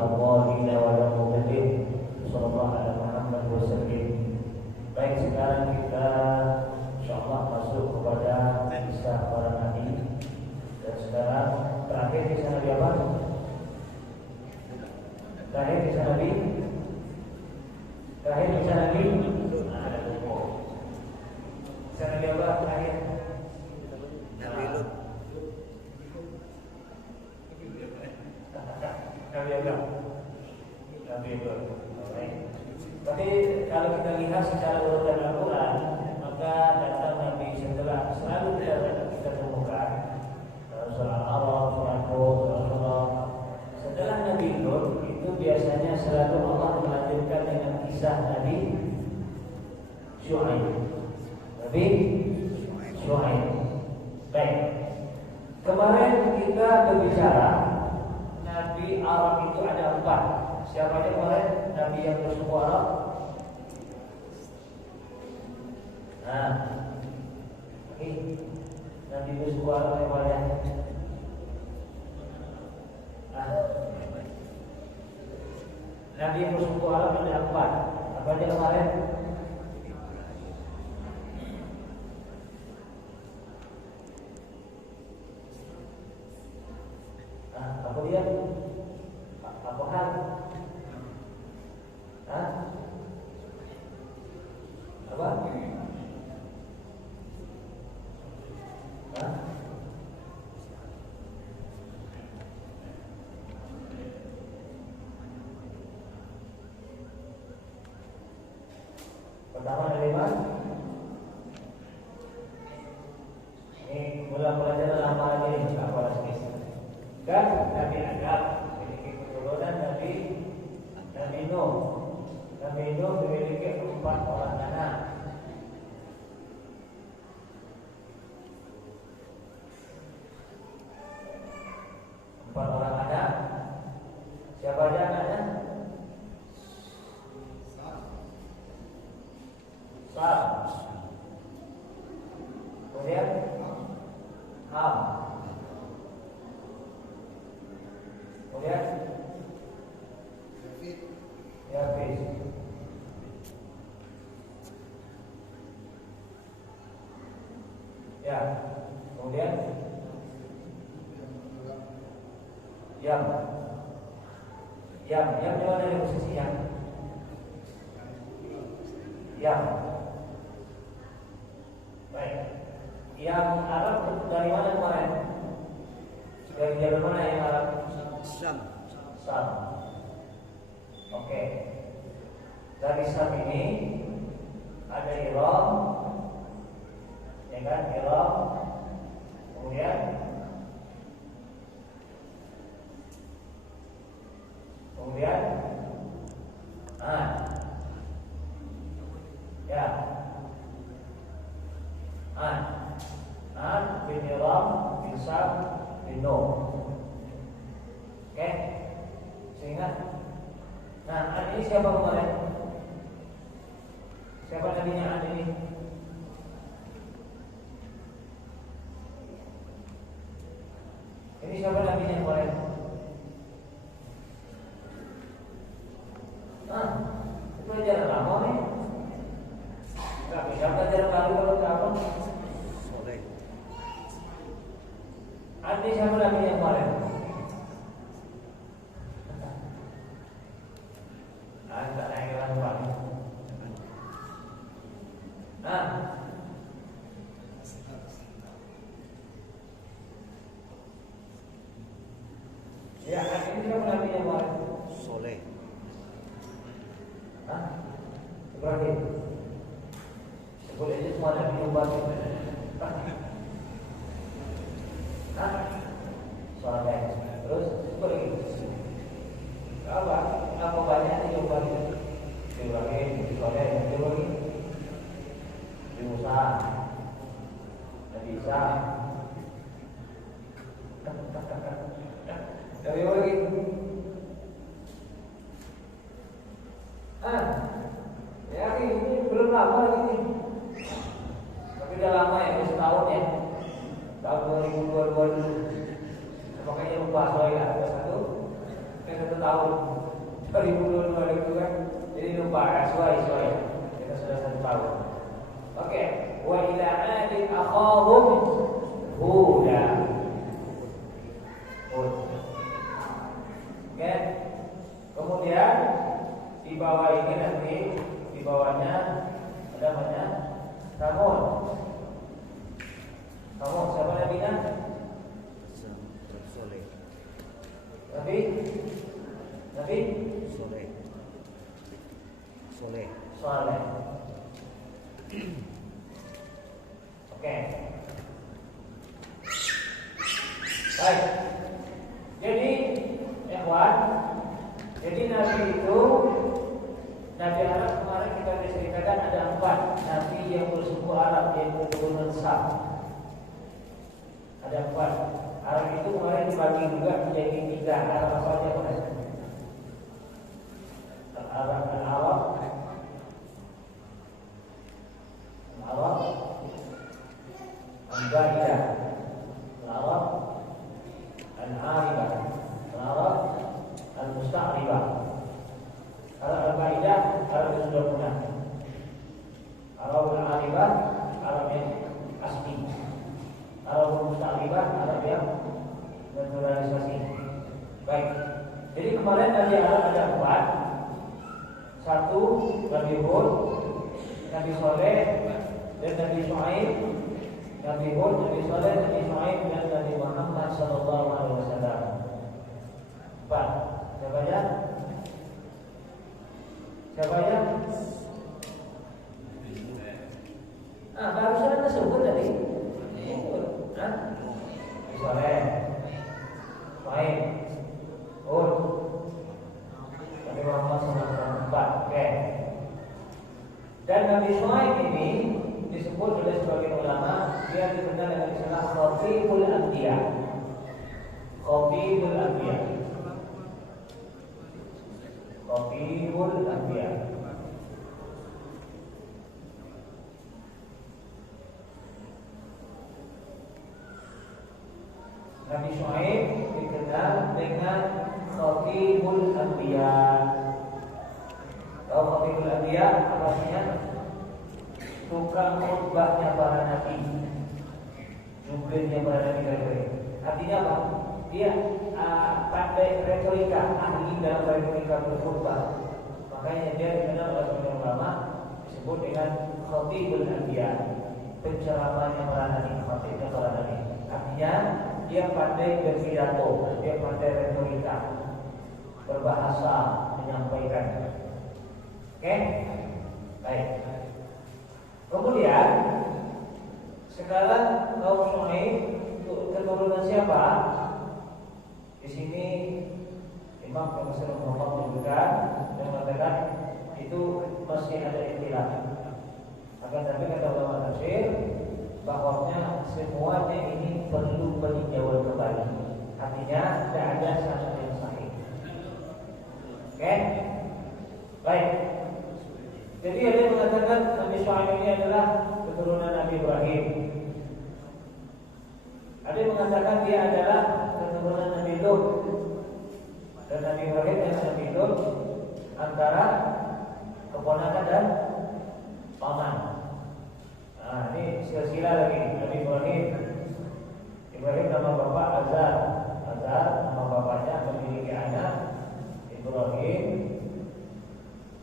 الضالين ولا المضلين صلى الله على محمد وسلم. Baik, sekarang kita insyaallah masuk kepada kisah para nabi. Dan sekarang terakhir kisah Nabi apa? Terakhir kisah Nabi Kisah Nabi apa terakhir? Nabi Lut. Tapi kalau kita lihat secara urutan Al-Quran, maka datang Nabi setelah selalu kita temukan surah Al-Araf, surah Hud, surah. Setelah Nabi Lut itu biasanya selalu Allah melanjutkan dengan kisah Nabi Syuaib. Nabi Syuaib. Baik. Kemarin kita berbicara Nabi Arab itu ada 4. Siapa aja kemarin Nabi yang bersuku Arab? Nabi bersuku Arab yang mana? Nabi yang bersuku Arab ada 4. Apa aja kemarin? Apa dia? Apa hal? Apa? Pertama dari mana? Ini mula pelajaran lama ini apa lagi? Kan Nabi Adam memiliki keturunan Nabi Nuh. Nabi Nuh memiliki 4 orang anak. Siapa aja anaknya? Sam. Kemudian Ham. Kemudian Yafis. Ya. Kemudian Yang di mana dari posisi yang? Baik. Yang Arab dari mana kemarin? Dari jalur mana yang Arab? Sam. Oke. Dari Sam ini ada Iram, ya kan? Iram. Kemudian ya. Bin Iram bin Sam bin Nuh. Oke. Sehingga ini siapa kemarin? Siapa nabinya ini? Ini siapa nabinya kemarin? Itu ajaran lama nih. Enggak bisa ajaran baru kalau apa? Ada siapa nabi yang kemarin? Tak naik lagi lagi. Ya, ini siapa nabi yang kemarin? Soleh. Ibrahim. Sebut aja semua nabi yang baru. Soleh. Terus sebut lagi. Apa banyak yang baru? Ibrahim, Soleh, Ibrahim, Musa, Nabi Isa. Dari mana lagi? Ya ini belum lama lagi. Tapi udah lama ya, setahun ya. Tahun 2022 dulu. Makanya lupa soalnya ada satu. sudah 1 tahun 2022 itu kan, jadi lupa kan, sesuai kita sudah 1 tahun. Oke, wa ila adin akhahum huda. Oke, kemudian di bawah ini nanti di bawahnya ada namanya Samud. Siapa nabinya? Soleh. Nabi Saleh. Oke. Baik. Jadi, ikhwan, jadi Nabi itu, Nabi Arab kemarin kita diceritakan ada 4 Nabi yang bersuku Arab, yang keturunan Sam. Ada 4. Arab itu kemarin dibagi juga menjadi 3. Arab apa saja kemarin? Al-Arab, Al-Ba'idah, Al-Arab, Al-Aribah, Al-Arab, Al-Musta'ribah. Kalau Al-Ba'idah, Arab yang sudah punah. Arab Al-Aribah, Arab yang asli. Arab Al-Musta'ribah, Arab yang naturalisasi. Baik. Jadi kemarin Nabi Arab ada 4. 1 Nabi Hud, Nabi Saleh, dan Nabi Shu'aib. Nabi Hud, Nabi Saleh, Nabi Shu'aib, dan Nabi Muhammad sallallahu alaihi wasallam. 4. Siapa aja? Barusan Anda sebut tadi. Nabi Saleh, Shu'aib, Hud, Nabi Muhammad sallallahu alaihi wasallam. 4. Oke. Dan Nabi Shu'aib ini disebut oleh sebagian ulama, dia dikenal dengan istilah Khatibul Anbiya. Khatibul Anbiya. Nabi Shu'aib dikenal dengan Khatibul Anbiya. Kalau Khatibul Anbiya artinya tukang khutbahnya para nabi, jubirnya para nabi. Artinya apa? Dia pandai retorika, ahli dalam retorika berkhutbah. Makanya dia dikenal oleh sebagian ulama disebut dengan Khatibul Anbiya, penceramahnya para nabi, khatibnya para nabi. Artinya dia pandai berpidato, dia pandai retorika, berbahasa, menyampaikan. Oke? Baik. Kemudian sekarang kaum Shu'aib keturunan siapa? Di sini Imam Profesor Muhammad menyebutkan dan mengatakan itu masih ada ikhtilaf. Akan tapi kata ulama tafsir bahwasanya semuanya ini perlu peninjauan kembali. Artinya tidak ada sanad yang sahih. Oke? Baik. Jadi ada yang mengatakan Nabi Shu'aib ini adalah keturunan Nabi Ibrahim. Ada yang mengatakan dia adalah keturunan Nabi Lut. Dan Nabi Ibrahim dan Nabi Lut antara keponakan dan paman. Nah, ini silsilah lagi. Nabi Ibrahim nama bapak Azar, nama bapaknya memiliki anak Ibrahim.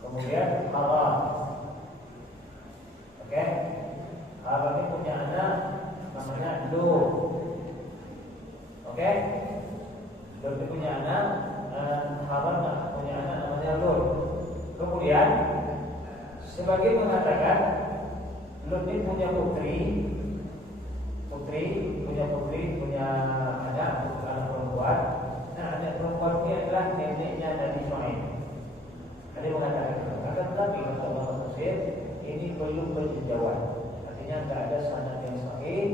Kemudian Haram. Oke. Haram ini punya anak namanya Lut. Oke. Lut itu punya anak, Haram punya anak namanya Lut. Kemudian sebagian mengatakan Lut ini punya punya anak perempuan. Nah, anak perempuan ini adalah neneknya Nabi Shu'aib. Ada yang mengatakan akan tetapi kata ulama tafsir ini perlu peninjauan. Artinya tidak ada sanad yang sahih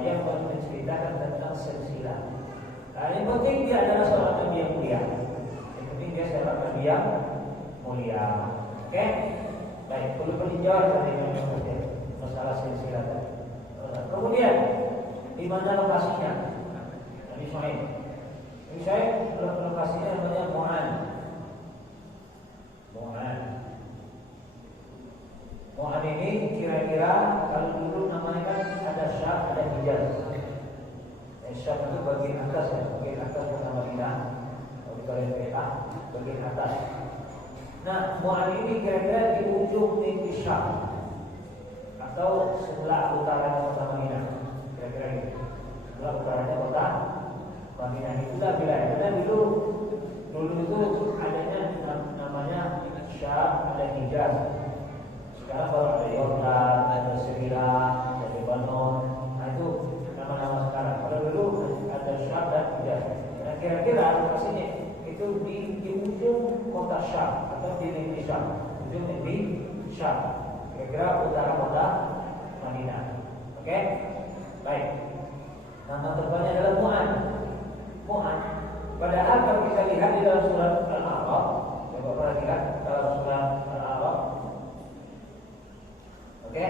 yang menceritakan tentang silsilah. Yang penting dia adalah seorang nabi yang mulia. Yang penting dia seorang nabi yang mulia. Oke? Baik, perlu peninjauan tadi masalah silsilah tadi. Kemudian di mana lokasinya? Nabi Shu'aib Syekh lokasinya namanya Mu'an. Mu'an ini kira-kira kalau dulu namanya kan ada Syam, ada Hijaz. Syam itu bagian atas ya, bagian atas kota Madinah. Kalau kalian lihat bagian atas. Nah, Mu'an ini kira-kira di ujung negeri Syam atau sebelah utara kota Madinah, kira-kira gitu. Sebelah utaranya kota Madinah itulah wilayah. Karena dulu itu adanya namanya Syam, ada Hijaz. Sekarang baru ada Yordan, ada Syria, ada Lebanon. Nah itu nama-nama sekarang. Kalau dulu ada Syam dan Hijaz. Nah kira-kira lokasinya itu di ujung kota Syam atau di negeri Syam, ujung negeri Syam. Kira-kira utara kota Madinah. Oke? Baik. Nama tempatnya adalah Mu'an. Padahal kalau kita lihat di dalam surat Al-A'raf, coba perhatikan dalam surat Al-A'raf. Oke?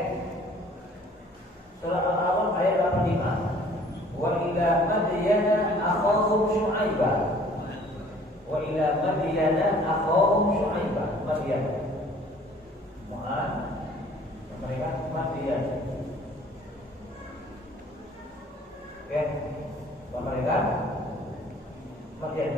Surat Al-A'raf ayat 85. Wa ila Madyana akhahum Syu'aiba. Wa ila Madyana akhahum Syu'aiba. Madyan. Mu'an. Mereka Madyan. Oke? Mereka Madyan.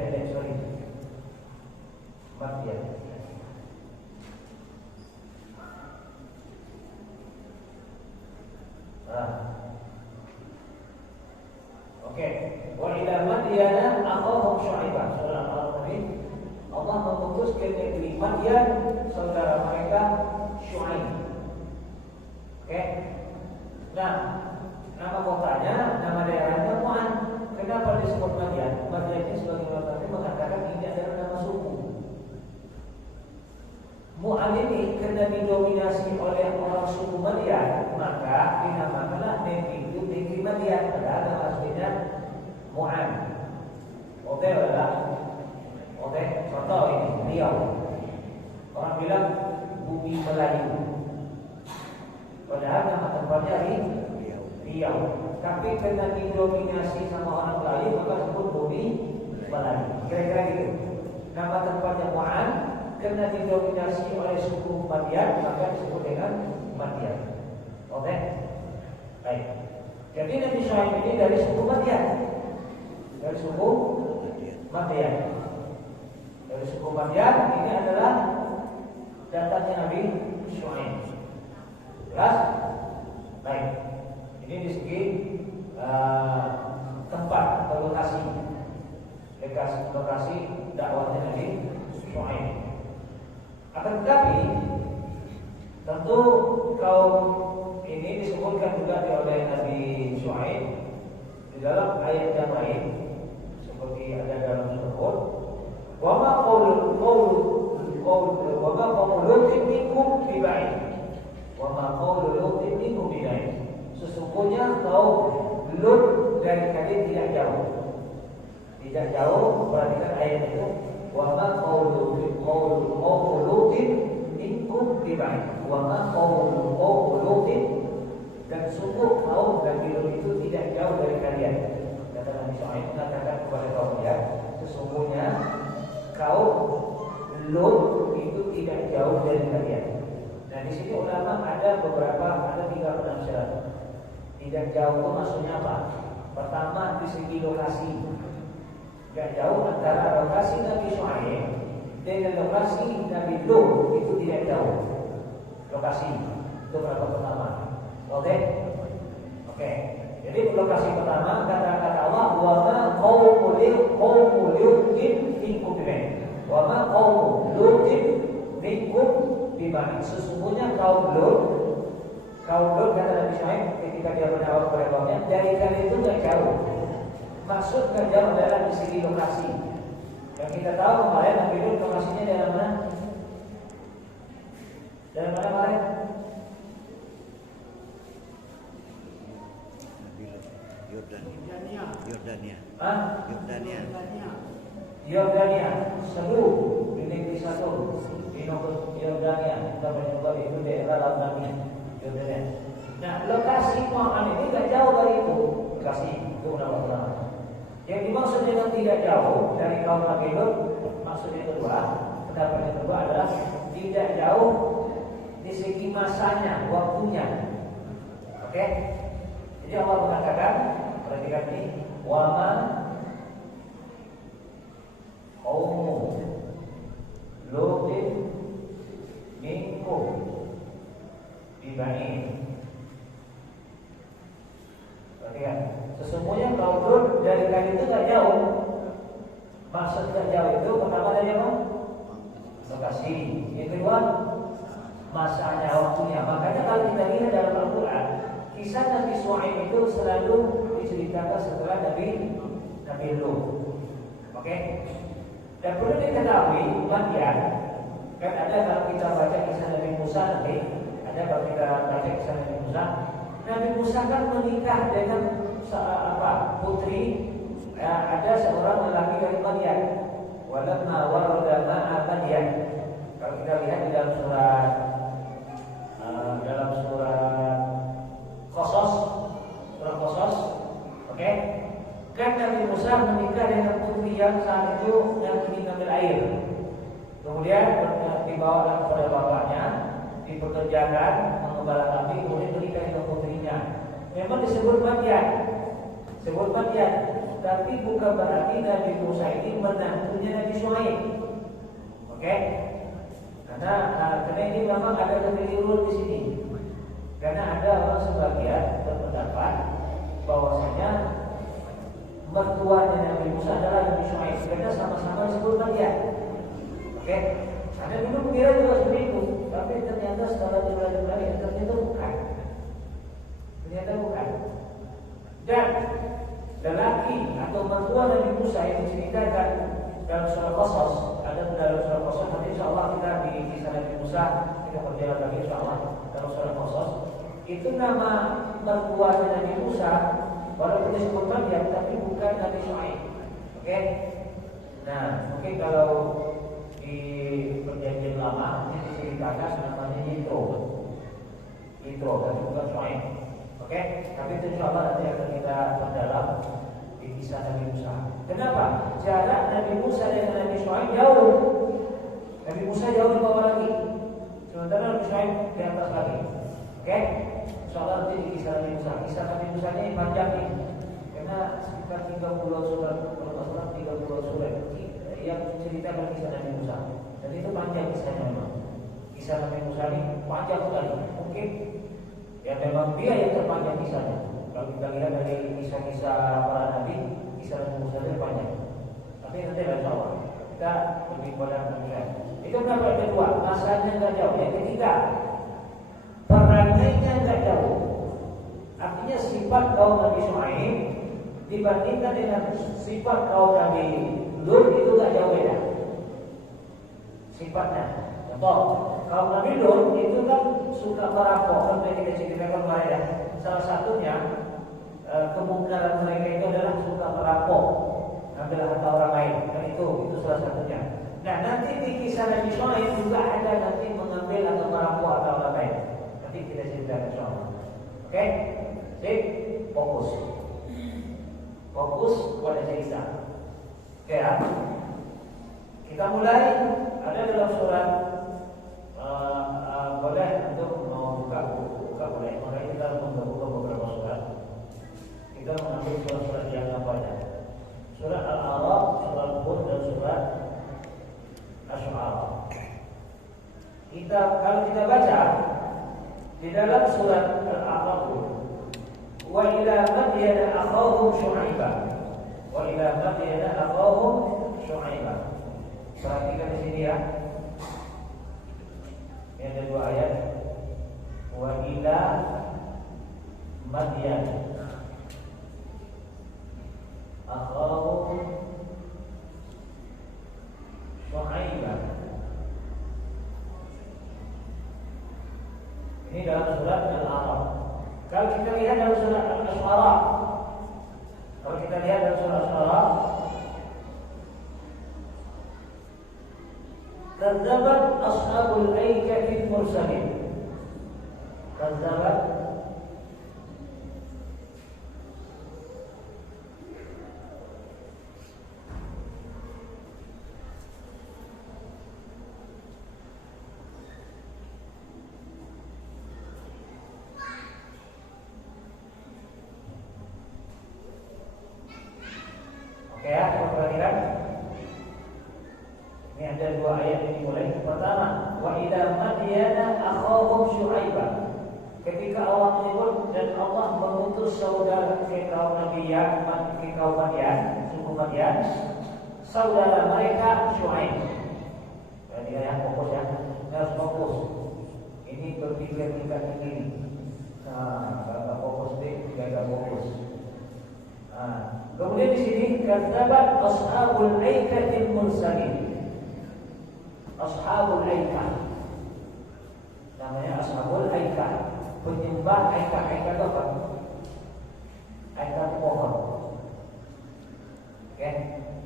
Oke. Wa ila Madyana akhahum Syu'aiba. Surah Al-A'raf ini Allah mengutus ke negeri Madyan saudara mereka Syu'aib. Oke. Nah, nama kotanya, nama daerahnya Mu'an. Kenapa disebut Madyan? Madyan ini sebagai ulama mengatakan ini adalah nama suku. Mu'an ini karena didominasi oleh orang suku Madyan, maka dinamakanlah negeri itu negeri Madyan. Padahal nama aslinya Mu'an. Oke, contoh ini Riau. Orang bilang bumi Melayu. Padahal nama tempatnya Riau. Tapi karena didominasi sama orang Melayu maka disebut bumi Melayu. Kira-kira gitu. Nama tempatnya Mu'an karena didominasi oleh suku Madyan maka disebut dengan Madyan. Oke? Baik. Jadi Nabi Syuaib ini dari suku Madyan. Dari suku Madyan. Dari suku Madyan ini adalah datangnya Nabi Syuaib. Jelas? Baik. Ini di segi tempat atau lokasi dakwahnya Nabi Syuaib. Akan tetapi tentu kaum ini disebutkan juga oleh Nabi Syuaib di dalam ayat yang lain seperti ada dalam surah Hud. Wa ma qawlu lutin minkum bibaid. Wa ma qawlu lutin minkum bibaid. Sesungguhnya kaum Lut dari kalian tidak jauh. Tidak jauh, perhatikan ayat itu. Wa ma qawlu lutin minkum bibaid. Wa ma qawlu lutin, dan sungguh kaum Nabi Lut itu tidak jauh dari kalian. Kata Nabi Syuaib mengatakan kepada kaumnya, sesungguhnya kaum Lut itu tidak jauh dari kalian. Nah di sini ulama ada 3 penafsiran. Tidak jauh itu maksudnya apa? Pertama di segi lokasi. Tidak jauh antara lokasi Nabi Syuaib dengan lokasi Nabi Lut itu tidak jauh. Lokasi itu berapa pertama? Oke. Jadi lokasi pertama kata Allah wa ma qaumul lutin minkum bibaid. Wa ma qaumul lutin minkum bibaid. Sesungguhnya kaum Lut kata Nabi Syuaib ketika dia menjawab kepada kaumnya, dari kalian itu tidak jauh. Maksud tidak jauh adalah di segi lokasi. Yang kita tahu kemarin Nabi Lut lokasinya dari mana? Dari mana kemarin? Yordania. Satu di negeri satu di Yordania. Kita menyebut itu daerah Laut Nabi. Nah, lokasi Mu'an ini tidak jauh dari itu. Lokasi itu nama. Yang dimaksud dengan tidak jauh dari kaum Nabi Lut. Maksudnya kedua, pendapat yang kedua adalah tidak jauh di segi masanya, waktunya. Oke? Jadi Allah mengatakan, perhatikan ini, wama qaumu Lutin minkum biba'in. Perhatikan, sesungguhnya kaum Lut dari kalian itu tidak jauh. Maksud tidak jauh itu pertama dari apa? Lokasi. Yang kedua, masanya, waktunya. Makanya kalau kita lihat dalam Al-Quran, kisah Nabi Shu'aib itu selalu diceritakan setelah Nabi Lut. Oke? Dan perlu diketahui, Madian, kan ada kalau kita baca kisah Nabi Musa nanti, ada kalau kita baca kisah Nabi Musa, Nabi Musa kan menikah dengan putri, ada seorang lelaki dari Madian. Walamma warada ma'a Madian. Kalau kita lihat di dalam surat Qasas, oke? Kan Nabi Musa menikah dengan putri yang saat itu yang ingin ambil air. Kemudian dibawa kepada bapaknya, dipekerjakan mengembala api, kemudian menikah dengan putrinya. Memang disebut Madian, tapi bukan berarti Nabi Musa ini menantunya Nabi Shu'aib. Oke? Karena ini memang ada kekeliruan di sini. Karena ada orang sebagian berpendapat bahwasanya mertuanya Nabi Musa adalah Nabi Shu'aib, karena sama-sama disebut Madian. Oke? Karena dulu mengira juga seperti itu, tapi ternyata setelah dipelajari ternyata bukan. Dan lelaki atau mertua Nabi Musa yang diceritakan dalam surah Qasas, ada dalam surah Qasas. Nanti insyaallah kita di kisah Nabi Musa kita berjalan lagi insyaallah dalam surah Qasas. Itu nama mertua Nabi Musa, walaupun disebut Madian tapi bukan Nabi Shu'aib. Oke? Nah, mungkin kalau di perjanjian lama ini diceritakan namanya Yitro, tapi bukan Shu'aib. Oke? Tapi itu insyaallah nanti akan kita perdalam di kisah Nabi Musa. Kenapa? Jarak Nabi Musa dengan Nabi Shu'aib jauh. Nabi Musa jauh di bawah lagi, sementara Nabi Shu'aib di atas lagi. Oke? Insyaallah nanti di kisah Nabi Musa. Kisah Nabi Musa ini panjang nih, karena sekitar 30 surat yang menceritakan kisah Nabi Musa. Dan itu panjang kisahnya memang. Kisah Nabi Musa ini panjang sekali. Mungkin ya memang dia yang terpanjang kisahnya. Kalau kita lihat dari kisah-kisah para nabi, kisah Nabi Musa itu panjang. Tapi nanti insyaallah kita lebih pada Nabi. Itu pendapat yang kedua, masanya nggak jauh. Yang ketiga, perangainya nggak jauh. Artinya sifat kaum Nabi Shu'aib dibandingkan dengan sifat kaum Nabi Lut itu nggak jauh beda sifatnya. Contoh, kaum Nabi Lut itu kan suka merampok, seperti kita ceritakan kemarin ya. Salah satunya kemungkaran mereka itu adalah suka merampok, ambil harta orang lain. Dan itu salah satunya. Nah, nanti di kisah Nabi Shu'aib juga ada nanti mengambil atau merampok harta orang lain. Nanti kita ceritakan insyaallah. Oke? Sip, fokus pada cerita. Oke ya. Kita mulai ada dalam surat boleh untuk buka boleh. Makanya kita membuka beberapa surat. Kita mengambil surat-surat yang banyak. Surat Al-A'raf, surat Hud dan surat Asy-Syu'ara. Kalau kita baca di dalam surat Al-A'raf, wa ila Madyana akhahum Syu'aiba. Perhatikan di sini ya. Ini ada dua ayat. Wa ila Madyan akhahum Syu'aiba. Ini dalam surat Al-A'raf. Kalau kita lihat dalam surat Al-Asy-Syu'ara, kadzabat ashabul aikatil mursalin. Kadzabat Oke ya, perhatikan. Ini ada dua ayat yang dimulai. Pertama, wa ila madyana akhahum syu'aibah. Ketika Allah menyebut dan Allah mengutus saudara ke kaum Nabi Yaman, ke kaum Madian, suku Madian, saudara mereka Syuaib. Jadi yang fokus ya, harus fokus. Ini berpikir tingkat tinggi. Nah, kalau fokus deh, gak fokus. Nah, kemudian di sini kadzabat ashabul aikatil mursalin. Ashabul aikah. Namanya ashabul aikah. Penyembah aikah. Aikah itu apa? Aikah pohon. Oke,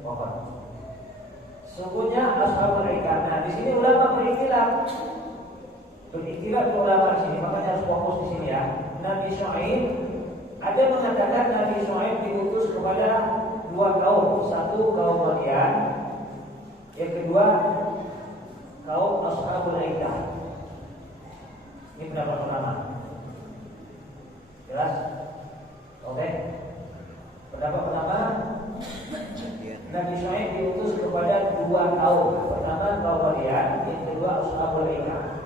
pohon. Sungguhnya ashabul aikah. Nah, di sini ulama beriktilaf. Beriktilaf ulama di sini, makanya harus fokus di sini ya. Nabi Syuaib ada yang mengatakan Nabi Syuaib diutus kepada dua kaum, satu kaum Madian, yang kedua kaum ashabul aikah. Ini pendapat pertama. Jelas? Oke. Pendapat pertama, Nabi Syuaib diutus kepada dua kaum. Pertama kaum Madian, yang kedua ashabul aikah.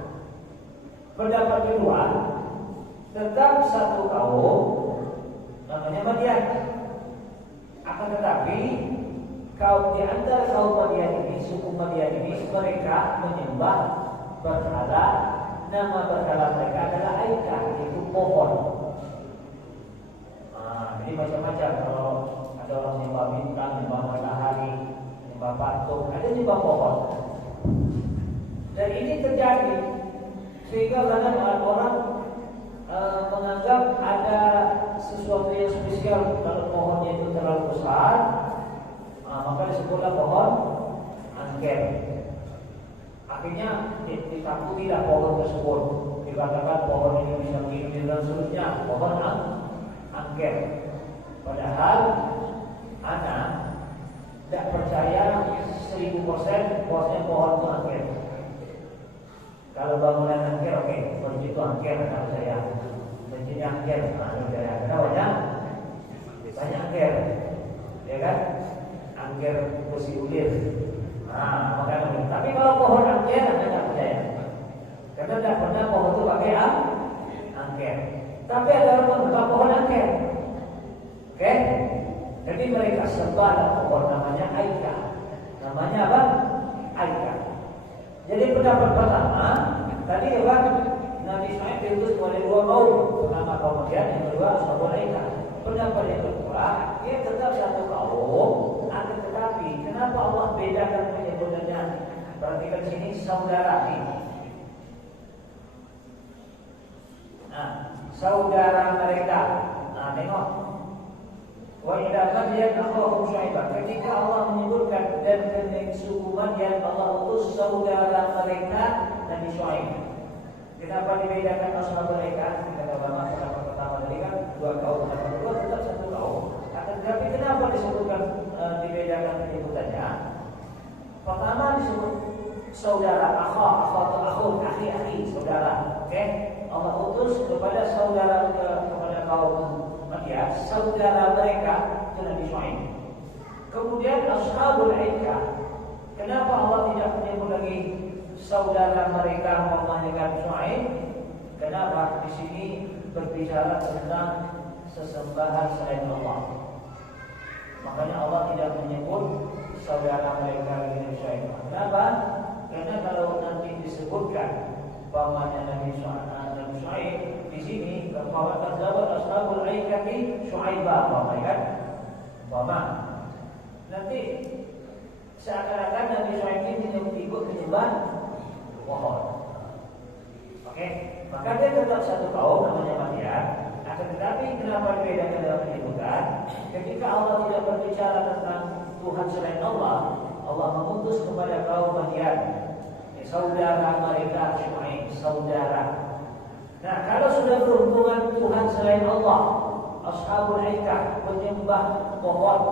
Pendapat kedua, tetap satu kaum namanya Madian. Akan tetapi kaum di antara kaum Madian ini, suku Madian ini, mereka menyembah berhala. Nama berhala mereka adalah Aikah, yaitu pohon. Nah, jadi macam-macam. Kalau ada orang menyembah bintang, menyembah matahari, menyembah patung, ada menyembah pohon. Dan ini terjadi sehingga kadang orang menganggap ada sesuatu yang spesial kalau pohonnya itu terlalu besar, maka disebutlah pohon angker. Akhirnya ditakutilah pohon tersebut, dikatakan pohon ini bisa begini dan seterusnya, pohon angker. Padahal anak tidak percaya 1000% bahwasanya pohon itu angker. Kalau bangunan angker, oke, masjid itu angker, kalau saya masjidnya angker, karena banyak angker, ya kan? Angker besi ulir. Nah, makanya. Tapi kalau pohon angker, anda tidak percaya, karena tidak pernah pohon itu pakai angker. Tapi ada orang yang pohon angker, oke? Jadi mereka sembah pohon namanya Aikah. Namanya apa? Aikah. Jadi pendapat pertama tadi ya Pak, Nabi Syuaib diutus oleh dua kaum, pertama kaum Madian, yang kedua ashabul aikah. Pendapat yang kedua, dia tetap satu kaum, akan tetapi kenapa Allah bedakan penyebutannya? Perhatikan sini saudara ini. Nah, saudara mereka. Nah, tengok. Wa idza Madian akhahum Syuaibah. Ketika Allah menyebutkan dan kening suku Madian, Allah utus saudara mereka Nabi Syuaib. Kenapa dibedakan ashabul aikah? Kata ulama pendapat pertama tadi kan dua kaum, pendapat kedua tetap satu kaum. Tetapi kenapa disebutkan dibedakan penyebutannya? Pertama disebut saudara, akhul, akhi, saudara. Oke? Allah utus kepada saudara kepada kaum Madian, saudara mereka itu Nabi Syuaib. Kemudian ashabul aikah. Kenapa Allah tidak menyebut lagi saudara mereka Nabi Syuaib? Kenapa? Di sini berbicara tentang sesembahan selain Allah. Makanya Allah tidak menyebut saudara mereka Nabi Syuaib. Kenapa? Karena kalau nanti disebutkan pamannya Nabi Syuaib di sini, bahwa terdapat ashabul aikati Syuaibah, kan? Bahwa nanti seakan-akan Nabi Syuaib ini ikut menyembah pohon. Oke, maka dia tetap satu kaum namanya Madian. Akan tetapi kenapa dibedakan dalam penyebutan? Ketika Allah tidak berbicara tentang Tuhan selain Allah, Allah mengutus kepada kaum Madian, saudara mereka Syuaib, saudara. Nah, kalau sudah berhubungan Tuhan selain Allah, ashabul aikah, penyembah pohon,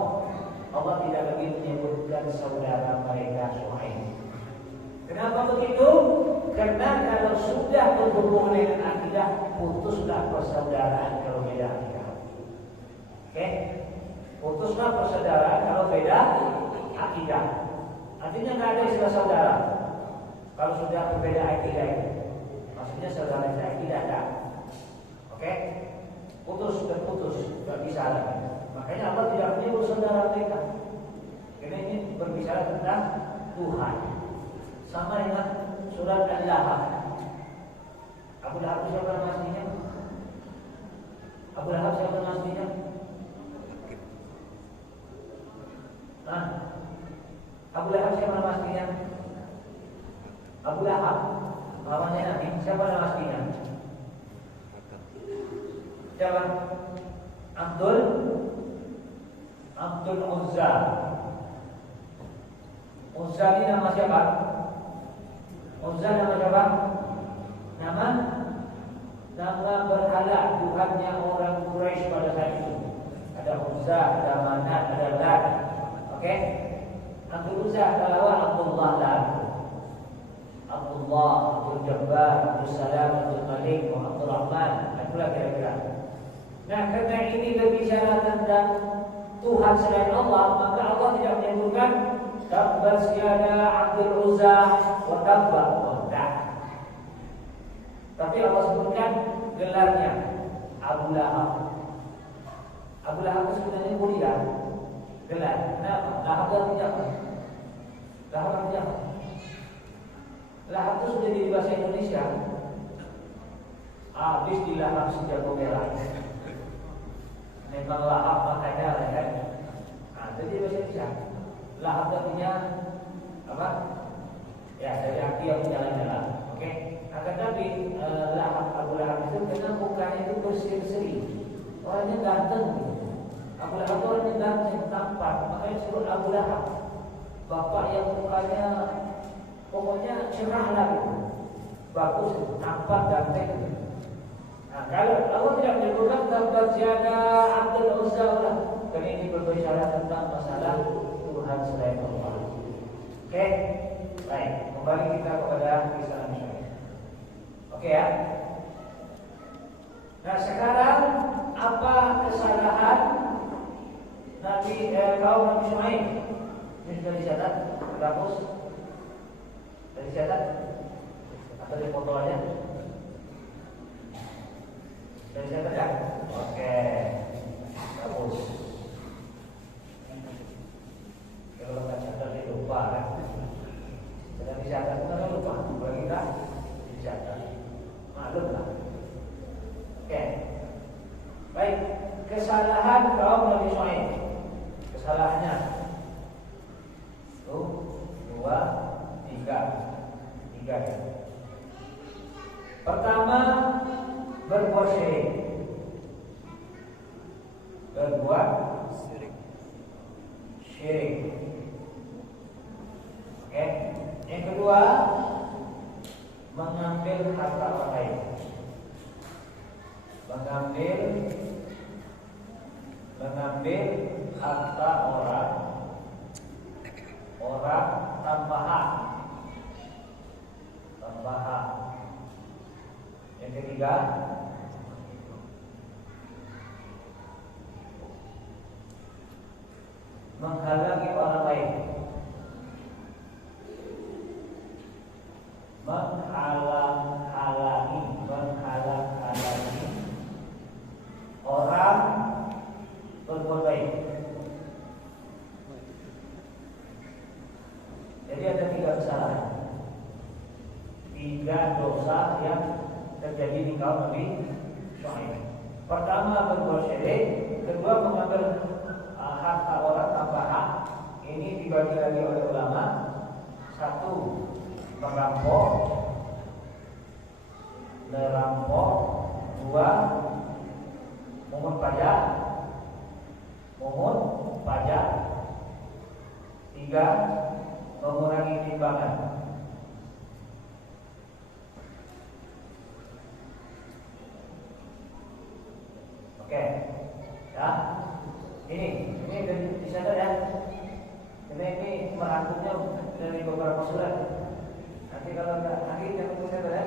Allah tidak lagi menyebutkan saudara mereka Syuaib. Kenapa begitu? Karena kalau sudah berhubungan dengan akidah, putuslah persaudaraan kalau beda akidah. Oke? Putuslah persaudaraan kalau beda akidah. Artinya nggak ada istilah saudara kalau sudah berbeda akidah itu. Maksudnya saudara akidah ada. Oke? Putus dan putus, nggak bisa lagi. Makanya Allah tidak menyebut saudara mereka. Karena ini berbicara tentang Tuhan. Sama dengan surat Al-Lahab. Abu Lahab siapa nama aslinya? Abu Lahab siapa nama aslinya? Nah, Abu Lahab siapa nama aslinya? Abu Lahab, namanya Nabi. Siapa nama aslinya? Siapa? Abdul Uzza. Uzza ini nama siapa? Uzza nama siapa? Nama berhala Tuhannya orang Quraisy pada saat itu. Ada Uzza, ada Manat, ada Lat. Oke? Abdul Uzza adalah Abdullah Lat. Abdullah, Abdul Jabbar, Abdul Salam, Abdul Malik, Abdul Rahman. Itulah kira-kira. Nah, karena ini berbicara tentang Tuhan selain Allah, maka Allah tidak menyebutkan tabbat yada Abdul Uzza wa tabba. Tapi Allah sebutkan gelarnya Abu Lahab. Abu Lahab itu sebenarnya mulia gelar. Kenapa? Lahab artinya apa? Lahab artinya apa? Lahab itu sudah di bahasa Indonesia. Habis di lahap si jago merah. Memang lahap makanya lah kan. Nah, jadi bahasa Indonesia. Lahap artinya apa? Ya, dari api yang menyala-nyala. Oke. Akan tapi Lahab, Abu Lahab itu karena mukanya itu berseri-seri, orangnya ganteng. Abu Lahab itu orangnya ganteng, tampan, makanya disebut Abu Lahab. Bapak yang mukanya pokoknya cerah lah gitu, bagus, tampan, ganteng. Nah, kalau Allah tidak menyebutkan tabbat yada Abdul Uzza, karena ini berbicara tentang masalah Tuhan selain Allah. Oke, baik. Kembali kita kepada kisah Nabi Syuaib. Oke ya. Nah sekarang apa kesalahan kaum Nabi Syuaib? Ini sudah dicatat, dihapus, sudah dicatat atau dipoto aja? Sudah dicatat ya? Oke, dihapus. Kalau nggak catat dia lupa kan? Sudah dicatat, kita lupa. Bagi kita dicatat. Maklum lah. Oke. Baik, kesalahan kaum Nabi Syuaib. Kesalahannya 1, 2, 3. Pertama, berbuat syirik. Berbuat syirik. Oke. Yang kedua, mengambil harta orang lain. Mengambil harta orang tanpa hak. Yang ketiga, menghalangi orang lain. Menghalang-halangi orang berbuat baik. Jadi ada 3 kesalahan, 3 dosa yang terjadi di kaum Nabi Syuaib. Pertama, berbuat syirik. Kedua, mengambil harta orang tanpa hak. Ini dibagi lagi oleh ulama. 1, merampok. 2, memungut pajak. 3, mengurangi timbangan. Oke, ya. Ini dicatat ya. Ini merangkumnya dari beberapa surat. Nanti kalau nanti jangan lupa ya.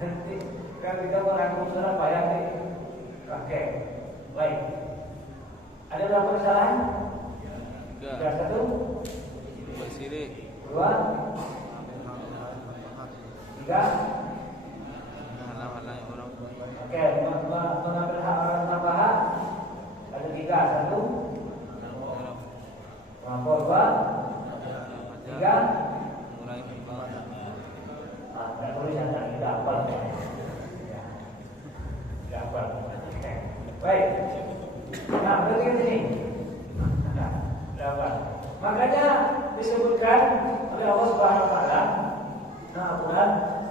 Nanti kalau kita merangkum surat banyak nih. Oke, baik. Ada berapa kesalahan? 3. Satu, Berbuat syirik. 2, 3. Halang-halangi orang. Oke, mengambil hak orang tanpa hak. Ada 3. Satu, melampau. 2, 3. Mengurangi timbangan. Saya tulisan tak tidak apa. Tidak apa. Baik. Nah, berarti ini. Nah, makanya disebutkan oleh Allah Subhanahu wa taala. Nah, Al-Qur'an,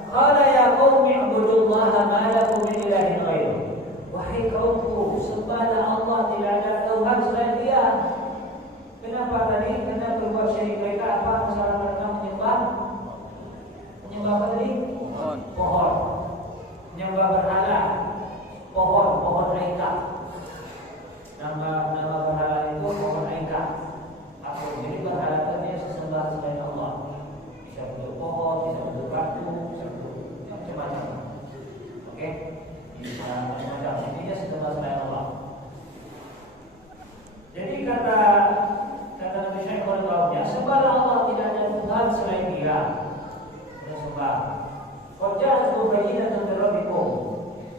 qala ya qaumi ibudullaha ma lakum min ilahin ghairuh. Wahai kaumku, sembahlah Allah, tidak ada Tuhan selain Dia. Kenapa tadi? Karena berbuat syirik mereka apa? Masalah mereka menyembah apa tadi? Pohon. Menyembah berhala. Pohon aika. Nama berhala itu pohon aika. Jadi berhala itu dia sesembah selain Allah. Bisa bentuk pohon, bisa bentuk batu, bisa bentuk macam-macam. Oke? Bisa macam-macam. Intinya sesembah selain Allah. Jadi kata Nabi Syekh oleh kaumnya, sembahlah Allah, tidak ada Tuhan selain Dia. Dan sembah. Qad ja'akum bayyinatun min rabbikum.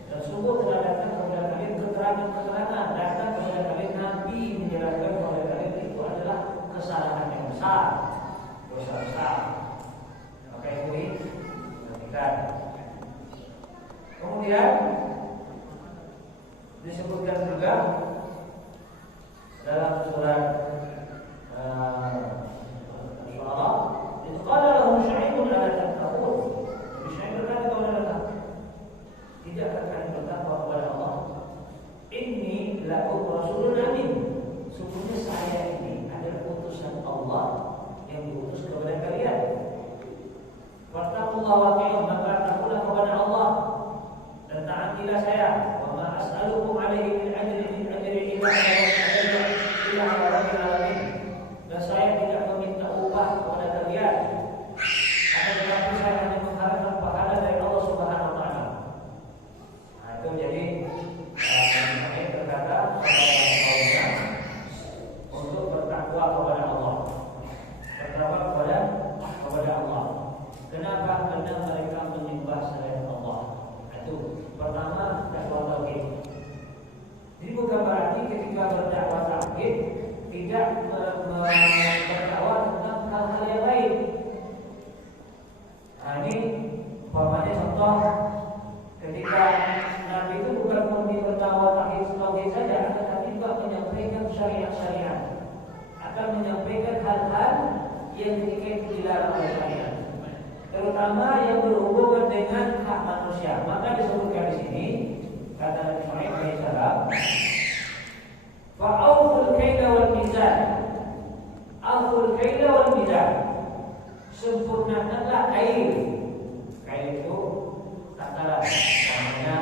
Dan sungguh telah datang kepada kalian keterangan datang kepada kalian Nabi menjelaskan kepada kalian itu adalah kesalahan yang besar, dosa besar. Maka itu perhatikan. Kemudian disebutkan juga dalam surat Al-Baqarah, itu qala lahum syu'aibun ala tattaqun. Syu'aib berkata kepada mereka, tidakkah kalian bertakwa kepada Allah? Inni lakum rasulun amin. Sungguhnya saya ini adalah utusan Allah yang diutus kepada kalian. Wattaqullaha wa ati'un, maka takutlah kepada Allah dan taatilah saya. Wa ma as'alukum alaihi min ajrin illa ala rabbil alamin. Dan saya tidak meminta upah kepada kalian. Akan tetapi saya hanya mengharapkan pahala dari Allah Subhanahu wa taala. Nah, itu jadi ini berkata kaumnya untuk bertakwa kepada Allah. Bertakwa kepada Allah. Kenapa? Karena mereka menyembah selain Allah. Itu pertama, dakwah tauhid. Jadi bukan berarti ketika berdakwah tauhid tidak berdakwah tentang hal-hal yang lain. Nah, ini umpamanya contoh ketika Nabi itu bukan murni berdakwah tauhid saja, tetapi juga menyampaikan syariat-syariat, akan menyampaikan hal-hal yang ketika itu dilarang oleh syariat, terutama yang berhubungan dengan hak manusia. Maka disebutkan di sini kata Nabi Muhammad alaihissalam, fa'awful kaila wal mizan, awful kaila wal mizan, sempurnakanlah kail. Kail itu antara namanya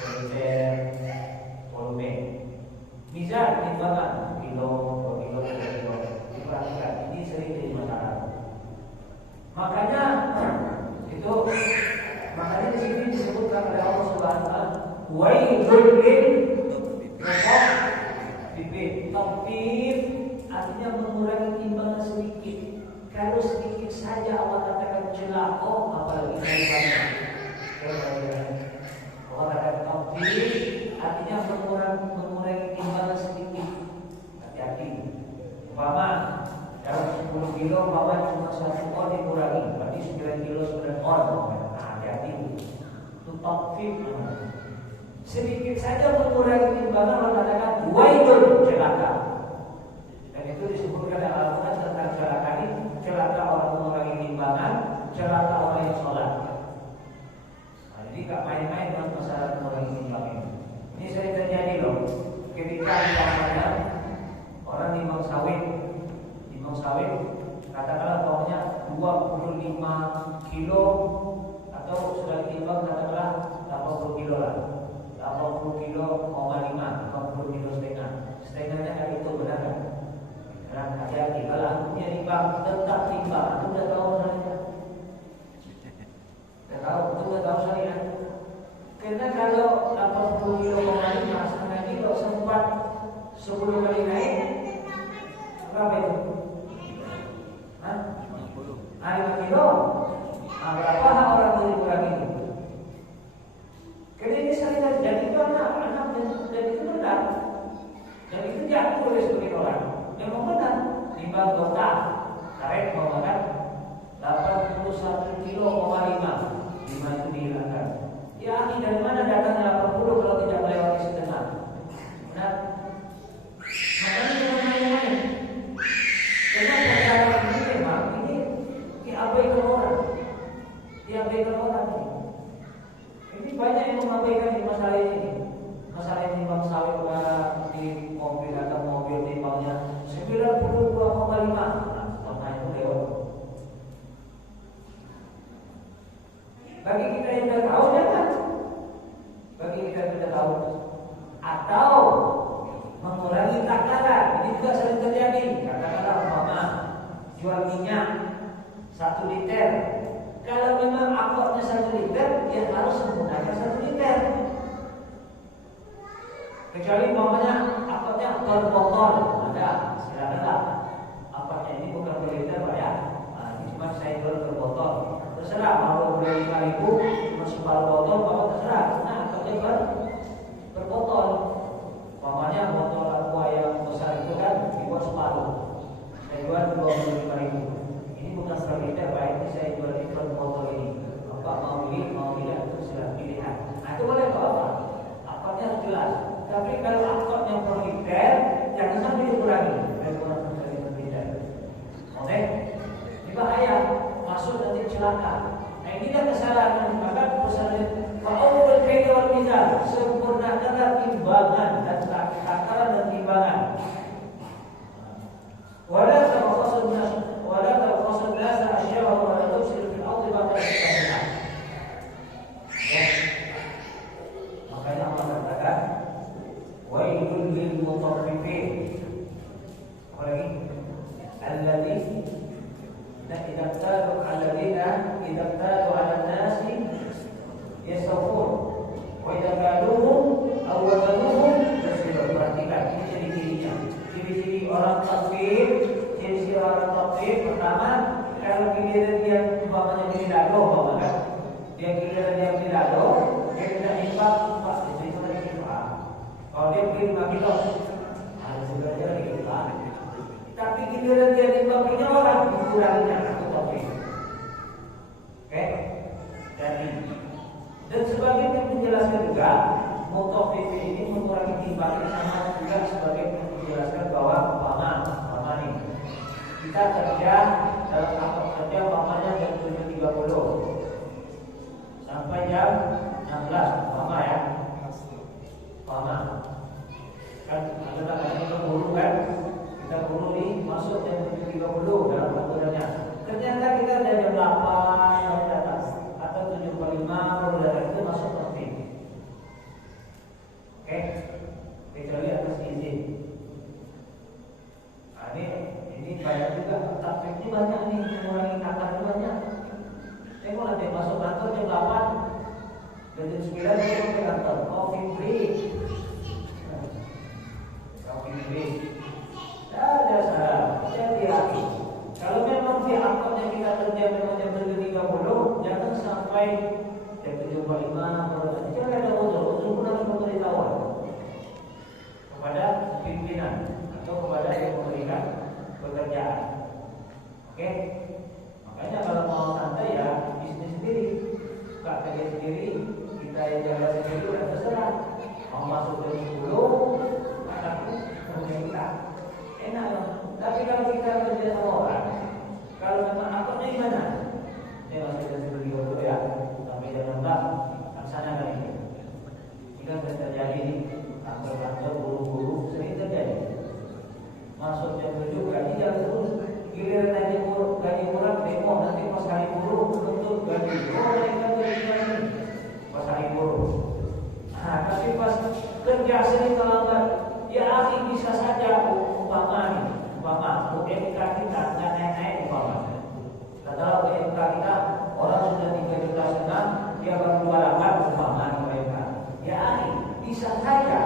liter, volume. Mizan timbangan kilo, 2 kilo, 3 kilo. Diperhatikan, ini sering jadi masalah. Makanya di sini disebutkan oleh Allah Subhanahu wa taala, wailul lil mutaffifin. Taffif artinya mengurangi timbangan sedikit. Kalau sedikit saja Allah katakan celaka, apalagi banyak. Allah katakan taffif artinya mengurangi timbangan sedikit. Hati-hati. Umpama dalam 10 kilo bawa cuma 1 on dikurangi, berarti 9 kilo 9 on. Hati-hati. Itu taffif. Sedikit saja mengurangi timbangan, Allah katakan wailun, celaka. Dan itu disebutkan dalam Al-Quran tentang celaka ini, celaka orang mengurangi timbangan, celaka orang yang sholat. Nah, jadi gak main-main dengan masalah mengurangi timbangan. Ini sering terjadi loh. Ketika misalnya orang nimbang sawit, katakanlah bawahnya 25 kilo atau sudah ditimbang katakanlah 80 kilo lah. 80 kilo, 80 kilo setengahnya kan itu benar kan? Karena hati-hati kalau antumnya timbang, tetap timbang. Antum udah tahu syariat? Udah tahu syariat? Karena kalau 80 kilo, setengah kilo sempat 10 kali berapa itu? Hah? 50. 5 kilo. Nah, berapa hak orang tua dikurangi? Karena ini saya jadi itu anak dan itu benar. Dan itu diatur oleh sebagian orang. Memang benar. Timbang kota karet mau makan 81 kilo, 5 itu dihilangkan. Ya, ini dari mana datangnya 80 kalau tidak melewati setengah? Benar? Makanya jangan main-main. Karena perkara ini memang ini diabaikan orang. Diabaikan orang ini. Ini banyak yang mengabaikan di masalah ini. Masalah ini bang sawit di mobil atau mobil timbangnya 92,5. Nah, itu lewat. Bagi kita yang sudah tahu jangan. Bagi kita yang sudah tahu atau mengurangi takaran. Ini juga sering terjadi. Katakanlah umpama jual minyak 1 liter. Kalau memang akornya 1 liter, dia harus menggunakan 1 liter. Kecuali umpamanya akornya per botol, ada silakanlah. Akornya ini bukan per liter Pak ya. Nah, ini cuma saya jual per botol. Terserah mau beli 5.000 cuma separuh botol, mau terserah. Nah, akornya per botol. Umpamanya botol aqua yang besar itu kan dibuat separuh. Saya jual 25.000. Ini bukan 1 liter Pak, ini saya jual di per botol ini. Bapak mau beli, mau tidak itu sudah pilihan. Nah, itu boleh Bapak. Akornya harus jelas. Tapi kalau akot yang per liter, jangan sampai dikurangi. Kurang dari per liter. Oke? Ini bahaya. Masuk nanti celaka. Nah, ini kan kesalahan. Maka kesalahan. Fa'awul kaita wal mizan. Sempurnakanlah timbangan dan takaran dan timbangan. Wala tabkhasun nas asya'ahum wa la tufsidu fil ardi ba'da islahiha. Ya. Makanya Allah katakan wailul lil mutaffifin. Apa lagi? Alladzina idza talu 'ala an-nasi yastawfun wa idza kaluhum aw wazanuhum yasirun. Perhatikan ini ciri-cirinya. Ciri-ciri orang takfir, ciri-ciri orang takfir pertama, kalau giliran dia umpamanya beli lado, umpamanya dia giliran dia beli lado, dia tidak infak, itu lagi infak. Kalau dia beli 5 kilo, harus juga dia lagi infak. Tapi giliran dia infak punya orang, dikuranginya itu takfir. Oke? Dan sebagian yang menjelaskan juga mutafif ini mengurangi timbangan sama juga sebagai menjelaskan bahwa umpama nih kita kerja dalam akad kerja umpamanya jam 7.30 sampai jam 16 umpama ya. Umpama kan ada kadang-kadang buru kan, kita buru nih masuk jam 7.30 dalam aturannya. Ternyata kita dari jam 8 baru datang atau 7.45 baru datang, itu masuk takfir. Oke, kecuali atas izin. Nah, ini banyak juga takfir ini banyak nih, mengurangi takar banyak. Saya mau nanti masuk kantor jam 8 dan jam 9 saya ke kantor, coffee break. Coffee break. Ada salah, hati-hati. Kalau memang di akornya kita kerja memang jam 7.30, jangan sampai jam 7.45 jangan ada uzur pun harus memberitahuan kepada pimpinan atau kepada yang memberikan pekerjaan. Oke? Makanya kalau mau santai ya bisnis sendiri, buka kerja sendiri, kita yang jaga sendiri udah terserah. Mau masuk jam 10, anakku kemudian kita enak loh. Tapi kalau kita kerja sama orang, kalau memang akornya gimana? Ini masih jam 10.30 ya, sampai jam 16 laksanakan ini. Jika terjadi di kantor-kantor buru-buru sering terjadi. Masuk jam 7 gaji jalan terus. Giliran gaji murah demo nanti pas hari buruh tuntut gaji. Naikkan gaji pas hari buruh. Nah, tapi pas kerja sering terlambat, ya bisa saja umpama UMK kita nggak naik-naik umpama. Katakanlah UMK kita orang sudah 3,5 juta, dia baru 28 umpama UMK. Ya bisa saja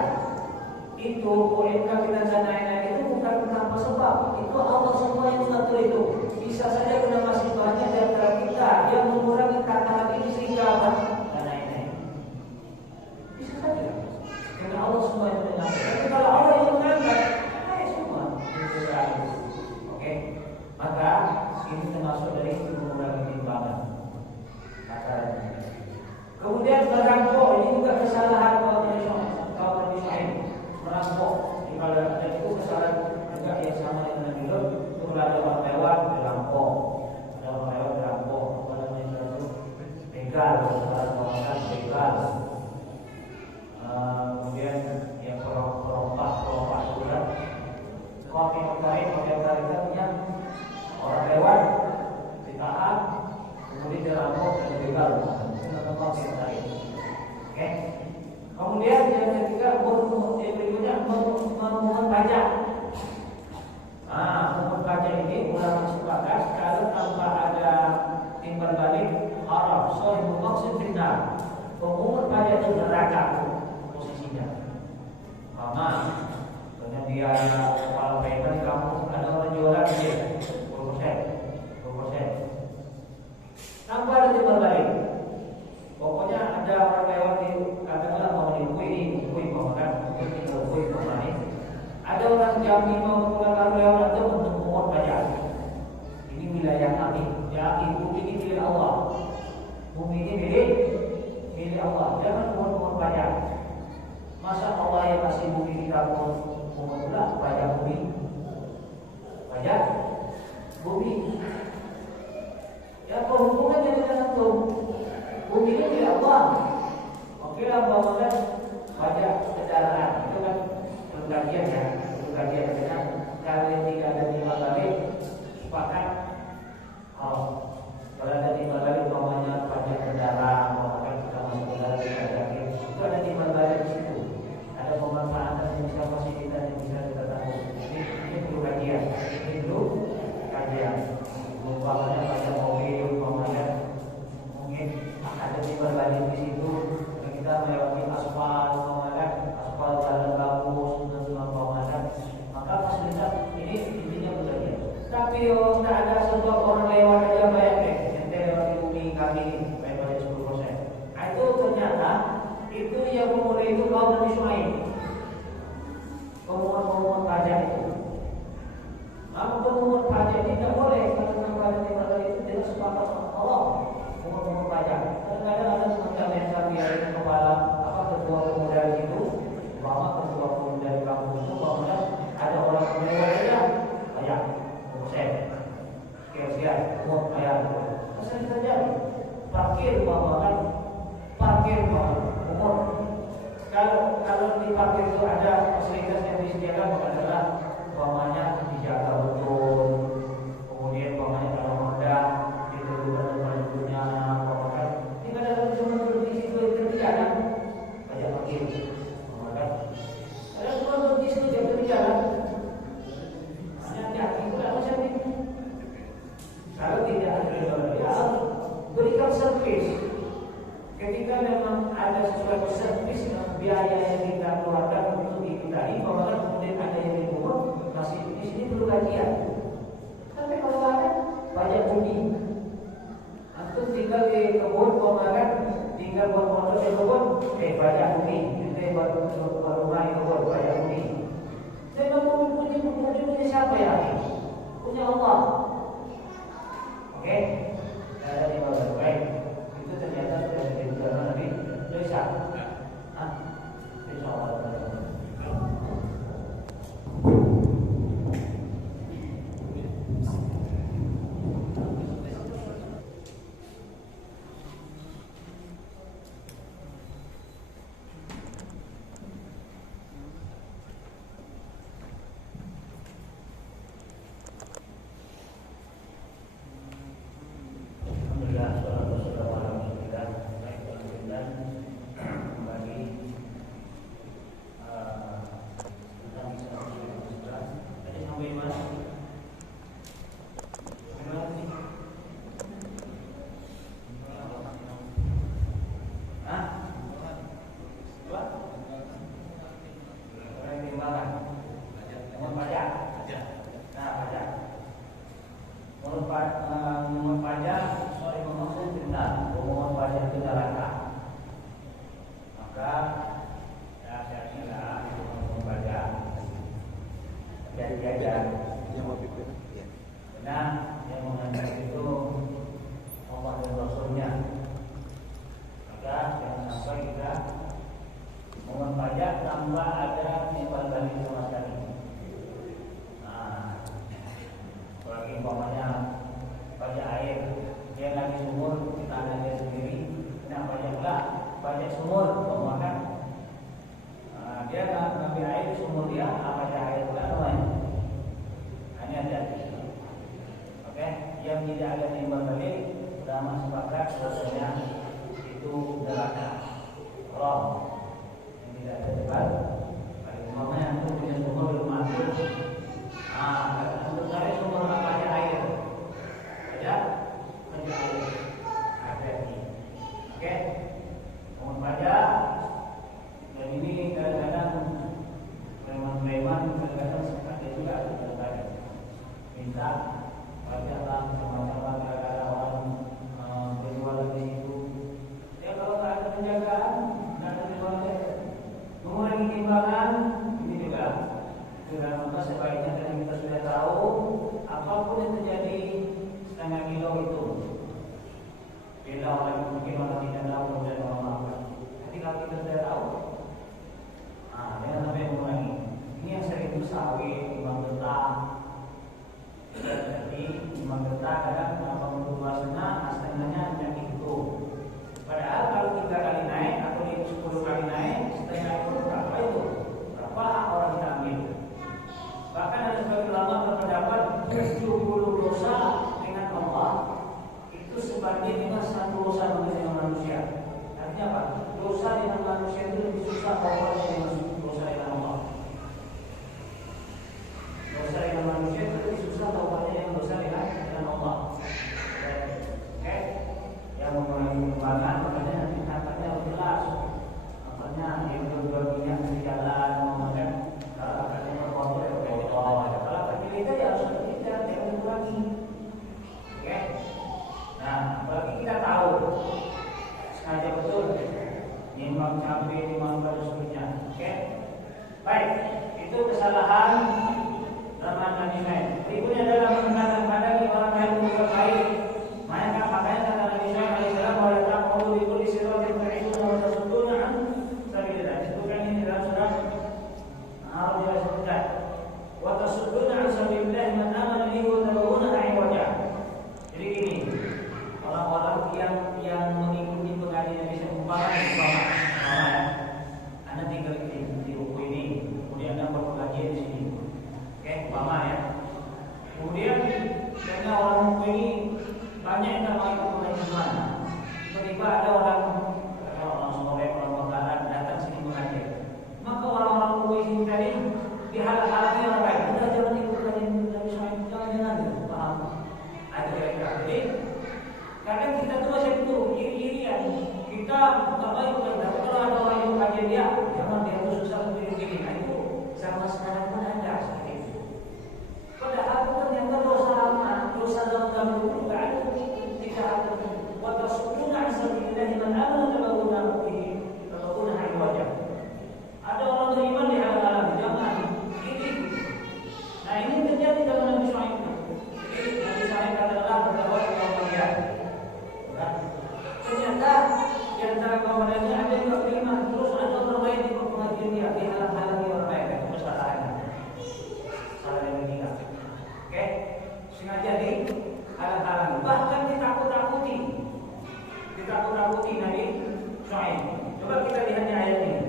itu UMK kita nggak naik-naik itu bukan tanpa sebab. Itu Allah semua yang mengatur itu. Bisa saja karena masih banyak di antara kita yang mengurangi kata ini sehingga apa? Karena ini. Bisa saja. Karena Allah semua yang mengatur. Tapi kalau Allah yang mengangkat, ya semua. Oke. Maka ini termasuk dari mengurangi timbangan. Kemudian merampok, ini juga kesalahan kaum Israel. Merampok, kalau ada itu kesalahan juga yang sama dengan Nabi Lut. Itu kalau ada orang lewat dirampok, ada orang lewat dirampok. Kalau ada itu begal, kesalahan begal. Kemudian yang perompak juga. Kopi tarik punya orang lewat ditahan, kemudian dirampok dan begal. Oke. Kemudian yang ketiga berikutnya memungut pajak. Memungut pajak ini ulama sepakat kalau tanpa ada timbal balik haram. Soal maksud fitnah. Pemungut pajak itu neraka posisinya. Karena dia kepala payment di kampung ada orang jualan dia 10%. Tanpa ada timbal balik. Pokoknya ada orang lewat di katakanlah mau di kui makan ada orang Jambi mau pulang lewat itu untuk memungut pajak. Ini wilayah kami. Ya, bumi ini milik Allah. Bumi ini milik Allah. Jangan memungut pajak. Masa Allah yang kasih bumi kita memungut pula pajak bumi? Pajak bumi. Ya, apa hubungannya dengan itu? Bumi ini milik Allah. Oke lah, bahwa pajak kendaraan itu kan kajian ya, karena kalau yang tidak ada timbal balik sepakat. Kalau ada timbal balik umpamanya pajak kendaraan, umpamanya kita masuk kendaraan itu ada timbal balik di situ. Ada pemanfaatan yang bisa fasilitas yang bisa kita tahu. Ini perlu kajian. Umpamanya pajak mobil, umpamanya mungkin ada timbal balik di situ. Kita melewati aspal, aspal jalan bagus, maka fasilitas ini intinya berbeda. Tapi tidak ada sebab orang lewat aja bayar yang lewat di bumi kami bayar 10%. Itu ternyata itu yang memulai itu kaum Nabi Syuaib. Pemungut pajak itu. Pemungut pajak tidak boleh karena pajak itu tidak sepakat Allah. Pemungut pajak. Kadang-kadang ada semacam yang kami ada kepala ketua pemuda itu, bahwa ketua pemuda di kampung itu, bahwa ada orang lewat saja, bayar, persen, sekian, bayar. Masa terjadi? Parkir umur. Kalau di parkir itu ada fasilitas yang disediakan adalah umpamanya dijaga betul, kemudian umpamanya kalau Honda ditentukan penduduknya, umpamanya tidak ada cuma di situ terjadi. Pajak parkir, ada semua berhenti situ dia berjalan. Hati-hati pula macam ini. Kalau tidak ada dia berikan servis. Ketika memang ada sesuatu servis biaya yang kita keluarkan untuk diikuti, bahkan kemudian ada yang dipungut, masih di sini perlu kajian. Tapi kalau ada pajak bumi, antum tinggal di kebun, tinggal buat motor di kebun, pajak bumi, kita buat rumah di kebun, pajak bumi. Memang punya siapa ya? Punya Allah. Oke, ada di bawah baik. Itu ternyata sudah dijelaskan Nabi Isa. Insya Allah. memungut pajak, memungut denda, memungut pajak itu neraka. Maka syariat memungut pajak dari jajan. Yang mau pikir? Ya. Benar, yang mengajar itu Allah dan Rasulnya. Maka jangan sampai kita memungut pajak tanpa ada timbal balik sama sekali. Nah, apalagi umpamanya pajak air, dia lagi sumur di tanah dia sendiri, nah pajaklah pajak sumur, umpamakan dia ngambil air di sumur dia, pajak air bukan namanya. Hanya ada. Oke, yang tidak ada timbal balik, ulama sepakat bahwasanya itu neraka. Haram. Tidak ada debat. Umpamanya aku punya sumur di rumah aku. Untuk saya sumur apa aja air. Ada air. Ada ini. Oke. Mohon pajak. Dan ini kadang-kadang preman-preman kadang-kadang ada juga kadang-kadang minta pajaklah sama-sama kadang-kadang orang berjualan di situ. Ya kalau tak ada penjagaan, tak ada penjualan. Mengurangi timbangan ini juga. Maka sebaiknya karena kita sudah tahu apapun yang terjadi setengah kilo itu. Bila orang mungkin orang tidak tahu dan orang maafkan. Jadi kalau kita sudah tahu, jangan sampai mengurangi. Ini yang sering itu sawit, timbang getah. Jadi timbang getah kadang apa untuk wasna, setengahnya hanya itu. Padahal kalau 3 kali naik atau 10 kali naik, setengah itu berapa itu? Berapa hak orang kita ambil? Bahkan ada sebagian ulama berpendapat 70 dosa dengan Allah itu sebanding dengan 1 dosa dengan manusia. Artinya apa? Dosa dengan manusia itu lebih susah taubatnya dengan dosa dengan Allah. Dosa dengan manusia itu lebih susah taubatnya dengan dosa dengan Allah. Oke? Yang mengurangi timbangan makanya nanti katanya harus jelas. Makanya yang berjual minyak di jalan memakan kalau akan berkotor kalau terpilih ya harus tidak dikurangi. Oke? Nah, bagi kita tahu sengaja betul nimbang cabai, nimbang dan sebagainya. Oke? Baik, itu kesalahan zaman Nabi Shu'aib. Berikutnya adalah mengadang-kadang orang lain berbuat baik. Makanya kata Nabi Shu'aib alaihissalam wa yaqulu bi kulli siratin ta'idun wa tasudduna an sabilillah. Disebutkan ini dalam surah Al-A'raf disebutkan wa tasudduna an sabilillah man amana bihi wa tabawuna a'iwaja. Jadi gini, orang-orang yang mengikuti pengajian Nabi Shu'aib Anda tinggal di ruku ini, kemudian Anda berpengajian di sini. Oke, umpama ya. Kemudian karena orang ruku ini banyak yang tak mau ikut pengajian. Tiba-tiba ada orang soleh, orang bakaran datang sini mengajar. Maka orang-orang ruku ini tadi dihalang-halangi orang lain. Udah jangan ikut pengajian Nabi Shu'aib, jangan. Paham? Ada kira-kira. Jadi kadang kita tuh masih butuh iri-irian. Kita tak baik kita. Kalau ada orang yang mengajar dia, jangan dia tuh susah untuk diri. Nah itu sama sekarang pun ada seperti itu. Padahal ternyata dosa lama, dosa dalam juga ada. Tidak ada. Wata sukuna asabilillah man amana tabawuna wajah. Ada orang beriman di halang-halang, jangan iri. Nah ini terjadi dalam Nabi Shu'aib. Nabi Shu'aib katakanlah berdakwah kepada manusia. Ternyata di antara kaum ada yang tak beriman, terus ada orang lain di pengajian dia dihalang-halangi orang lain. Itu kesalahannya. Salah yang ketiga. Oke, sengaja dihalang-halangi, bahkan ditakut-takuti Nabi Shu'aib. Coba kita lihat ayat ini.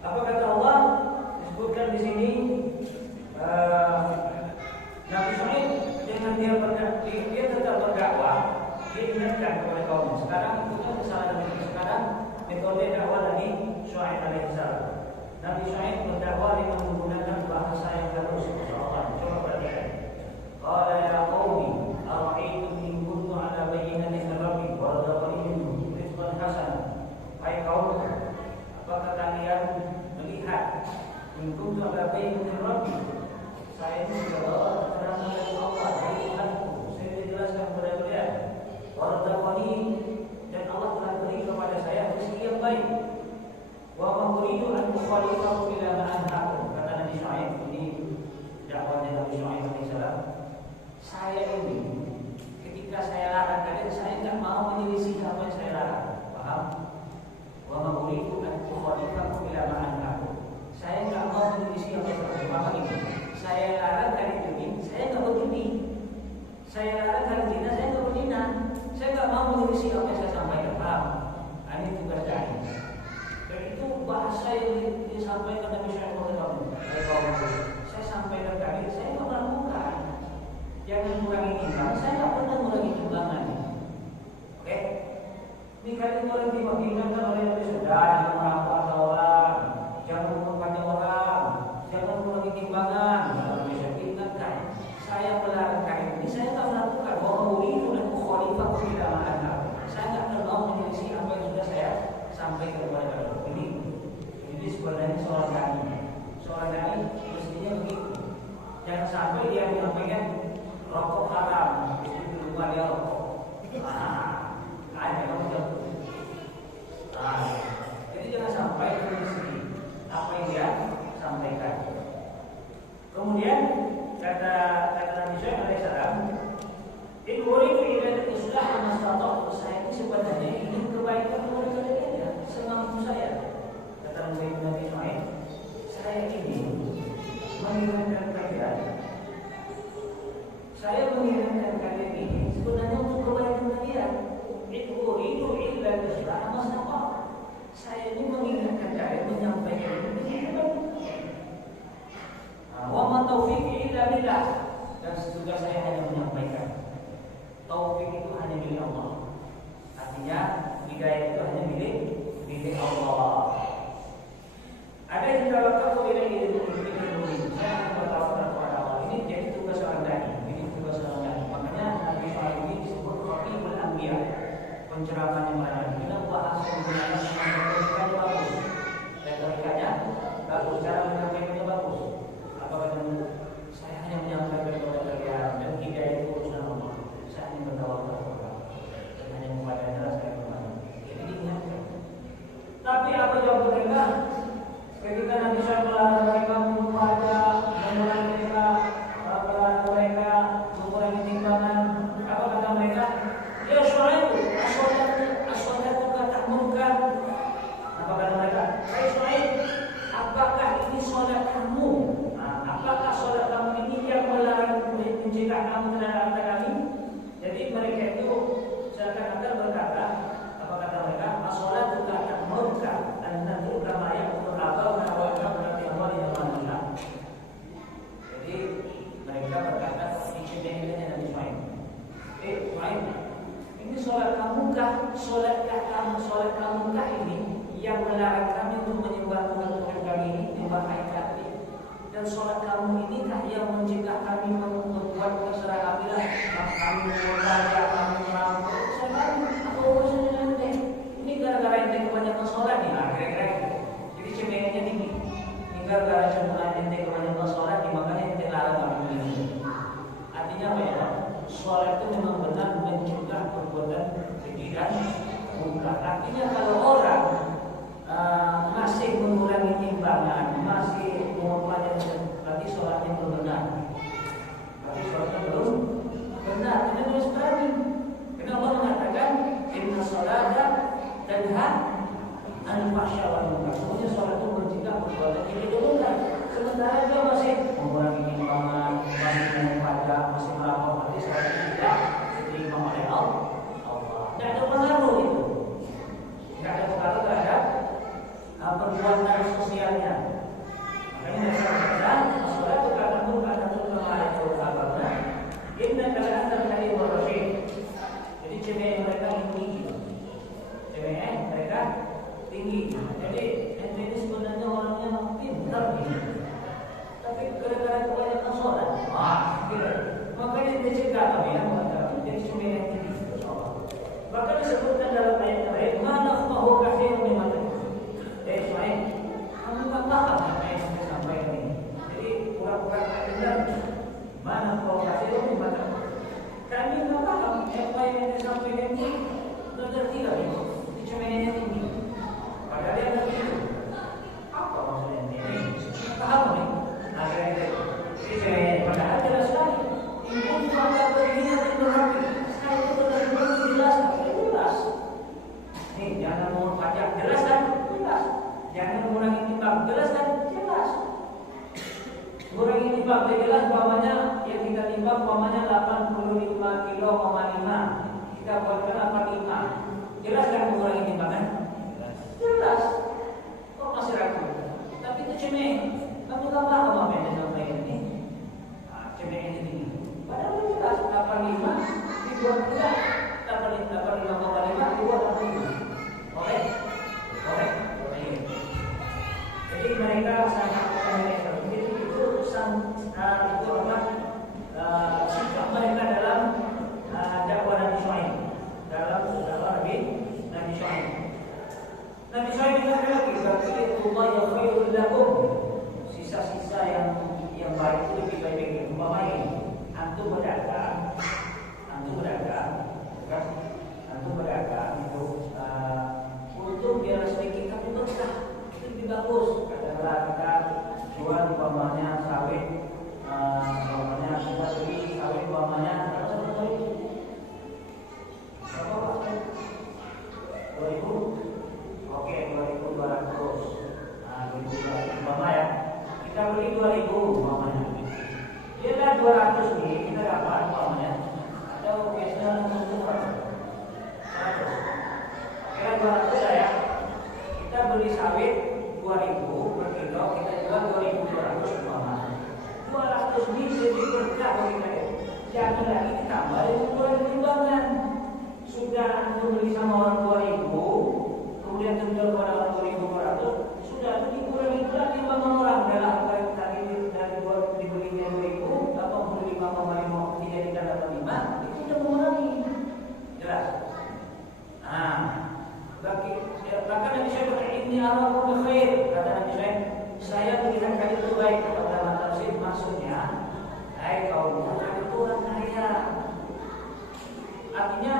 Apa kata Allah? Disebutkan di sini Nabi Shu'aib dengan dia tetap berdakwah, dia ingatkan kepada kaum. Sekarang itu kan kesalahan Nabi. Sekarang metode dakwah Nabi Shu'aib alaihissalam. Nabi Shu'aib berdakwah dengan menggunakan bahasa yang halus. Coba perhatikan. Qala ya qaumi ara'aytum in kuntu ala bayyinatin min rabbi wa razaqani minhu rizqan hasanan. Hai kaum, apakah kalian melihat in kuntu ala bayyinatin min rabbi? Saya ini sudah keterangan dari Allah sampaikan Nabi Syai'ib saya sampaikan tadi, saya nggak melakukan. Jangan kurangi timbang, saya nggak pernah mengurangi timbangan. Oke? Ini kalian boleh diingatkan oleh Nabi sudah jangan melakukan orang, jangan mengurangi orang, jangan mengurangi timbangan. Kalau bisa ingatkan, saya melarang kalian ini, saya nggak melakukan. Bahwa itu dan khalifah tidak ada. Saya nggak mau menyelisih apa yang sudah saya sampaikan kepada kalian. Ini sebenarnya seorang dai mestinya begitu. Jangan sampai dia menyampaikan rokok haram, itu di rumah dia rokok. Ada kamu jauh. Jadi jangan sampai menyelisih apa yang dia sampaikan. Kemudian kata Nabi Syai'ib alaihissalam, "In uridu illa al-islah ma stata'tu." Saya ini sebenarnya ingin kebaikan kepada kalian, semampu saya. Kata Nabi Syai'ib, saya ingin mengingatkan kalian. Saya mengingatkan kalian ini sebenarnya untuk kebaikan kalian. In uridu illa al-islah ma stata'tu. Saya ini mengingatkan kalian, menyampaikan ini. Wa ma taufiqi illa billah. Dan tugas saya hanya menyampaikan. Taufik itu hanya milik Allah. Artinya hidayah itu hanya milik Allah. Ada yang tawakal kepada ilmu. Saya akan bertawakal kepada Allah. Ini jadi tugas orang dai. Ini tugas orang dai. Makanya Nabi Syai'ib ini disebut Khatibul Anbiya. Penceramahnya para nabi. Kita bahas menggunakan retorikanya bagus. Retorikanya bagus. Cara menyampaikannya bagus. Apa kata saya hanya menyampaikan kepada kalian dan hidayah itu urusan Allah. Saya hanya bertawakal kepada Allah. Dan hanya membaca jelas saya kemana. Jadi diingatkan. Tapi apa jawab mereka? Ketika Nabi Syai'ib melarang mereka membaca, mengurangi mereka, mengurangi timbangan, apa kata mereka? Ya Syai'ib, as-salatu ta'muruka. Apa kata mereka? Hai Syai'ib, apakah ini salat kamu? Apakah salat kamu ini yang melarang mencegah kamu terhadap harta kami? Jadi mereka itu seakan-akan berkata, apa kata mereka? As-salatu ta'muruka an natruka ma ya'muru Allah wa na'budu Allah yang mana. Jadi mereka berkata, ini Nabi Syai'ib. Syai'ib, ini salat kamukah? Salat kamukah ini yang melarang kami untuk menyembah Tuhan kami ini, menyembah ayat. Dan sholat kamu ini kah yang mencegah kami membuat terserah kami lah, kami membaca, kami merampok. Saya tahu apa urusannya dengan ente. Ini gara-gara ente kebanyakan sholat nih, kira-kira gitu. Jadi cemennya tinggi. Ini gara-gara cemburan ente kebanyakan sholat, makanya ente larang kami ini. Artinya apa ya? Sholat itu memang benar mencegah perbuatan keji dan munkar. Artinya kalau orang masih mengurangi timbangan, masih mempelajari, berarti sholatnya belum benar. Berarti sholatnya belum benar. Kita harus berani. Karena Allah mengatakan inna sholata tanha 'anil fahsya'i wal munkar. Semuanya sholat itu mencegah perbuatan keji dan munkar. Sementara dia masih mengurangi timbangan, masih membaca, masih melakukan, berarti sholat itu tidak diterima oleh Allah. Tidak ada pengaruh itu. Tidak ada pengaruh terhadap perbuatan sosialnya. Makanya saya katakan, sholat itu kata bukan satu kemarin itu kabarnya. Inna kalau anda mencari warasyid. Jadi cewek mereka tinggi. Cewek mereka tinggi. Jadi ente ini sebenarnya orangnya pintar nih. Tapi gara-gara kebanyakan sholat, gitu. Makanya ente cegah kami ya, jadi cewek yang tinggi. Bahkan disebutkan dalam ayat lain, mana fahu kafir mimatan. Syai'ib, kamu tak paham apa yang saya sampaikan ini. Jadi pura-pura tak dengar. Mana provokasi itu gimana? Kami tak paham apa yang saya sampaikan ini. Ngerti tidak itu? Cemennya tinggi. Padahal dia ngerti itu. Apa maksudnya ini? Paham nih? Akhirnya itu. Jadi cemennya padahal jelas sekali. Ibu juga begini yang berarti. Saya itu benar-benar jelas. Jelas. Nih jangan mau pajak. Jelas kan? Jelas. Jangan mengurangi timbang, jelas kan? Jelas. Mengurangi timbang, jelas umpamanya yang kita timbang umpamanya 85 kilo, 5. Kita buatkan 85. Jelas kan mengurangi timbangan? Jelas. Kok masih ragu? Tapi itu cemeng. Kamu tak paham apa yang disampaikan ini? Cemeng ini. Padahal jelas 85 dibuat tidak 85,5 dibuat 85. Oke. Jadi mereka sangat mereka itu sikap mereka dalam dakwah Nabi Shu'aib, dalam dakwah Nabi Shu'aib. Nabi Shu'aib juga lagi berarti Allah yang khairul lakum. Sisa-sisa yang baik itu lebih baik bagi umpamanya antum berdagang itu untuk biar sedikit tapi berkah itu lebih bagus. Katakanlah kita jual umpamanya sawit, umpamanya kita beli sawit umpamanya berapa sawit? Berapa Pak? 2.000? Oke, 2.200. 2.200 umpama ya. Kita beli 2.000 umpamanya. Dia dah 200 nih, kita dapat umpamanya. Atau biasanya untuk 100. Kira 200 lah ya. Kita beli sawit 2.000 per kilo, kita jual 2.200 umpamanya. 200 ini lebih berkah bagi kita. Jangan lagi ditambah dengan kurangi timbangan. Sudah antum beli sama orang 2.000, kemudian terjual kepada orang 2.200, sudah itu dikurangi pula timbangan orang dalam dari dibelinya 2.000 atau beli 5,5 dijadikan 85, itu sudah mengurangi. Jelas. Bahkan Nabi Shu'aib berkata, "Inni arakum bi khair." Kata Nabi Shu'aib, saya melihat kalian itu baik. Kalau dalam tafsir maksudnya, hai kaum kalian itu orang kaya. Artinya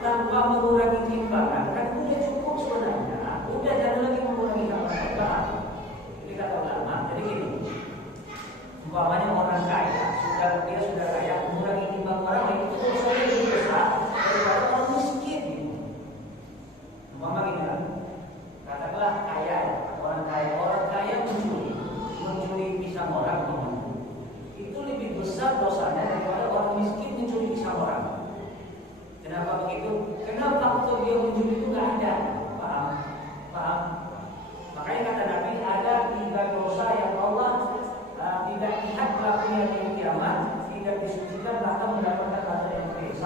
tanpa mengurangi timbangan kan sudah cukup sebenarnya. Udah jangan lagi mengurangi timbangan. Jadi kata ulama, jadi gini. Umpamanya orang kaya, dia sudah kaya, mengurangi timbangan orang lain itu dosanya lebih besar daripada orang miskin. Umpama gini kan, katakanlah kaya, orang kaya mencuri pisang orang, itu lebih besar dosanya daripada orang miskin mencuri pisang orang. Kenapa begitu? Kenapa faktor dia mencuri itu nggak ada? Paham? Makanya kata Nabi ada 3 dosa yang Allah tidak lihat pelakunya di kiamat, tidak disucikan bahkan mendapatkan kata yang baik. 1,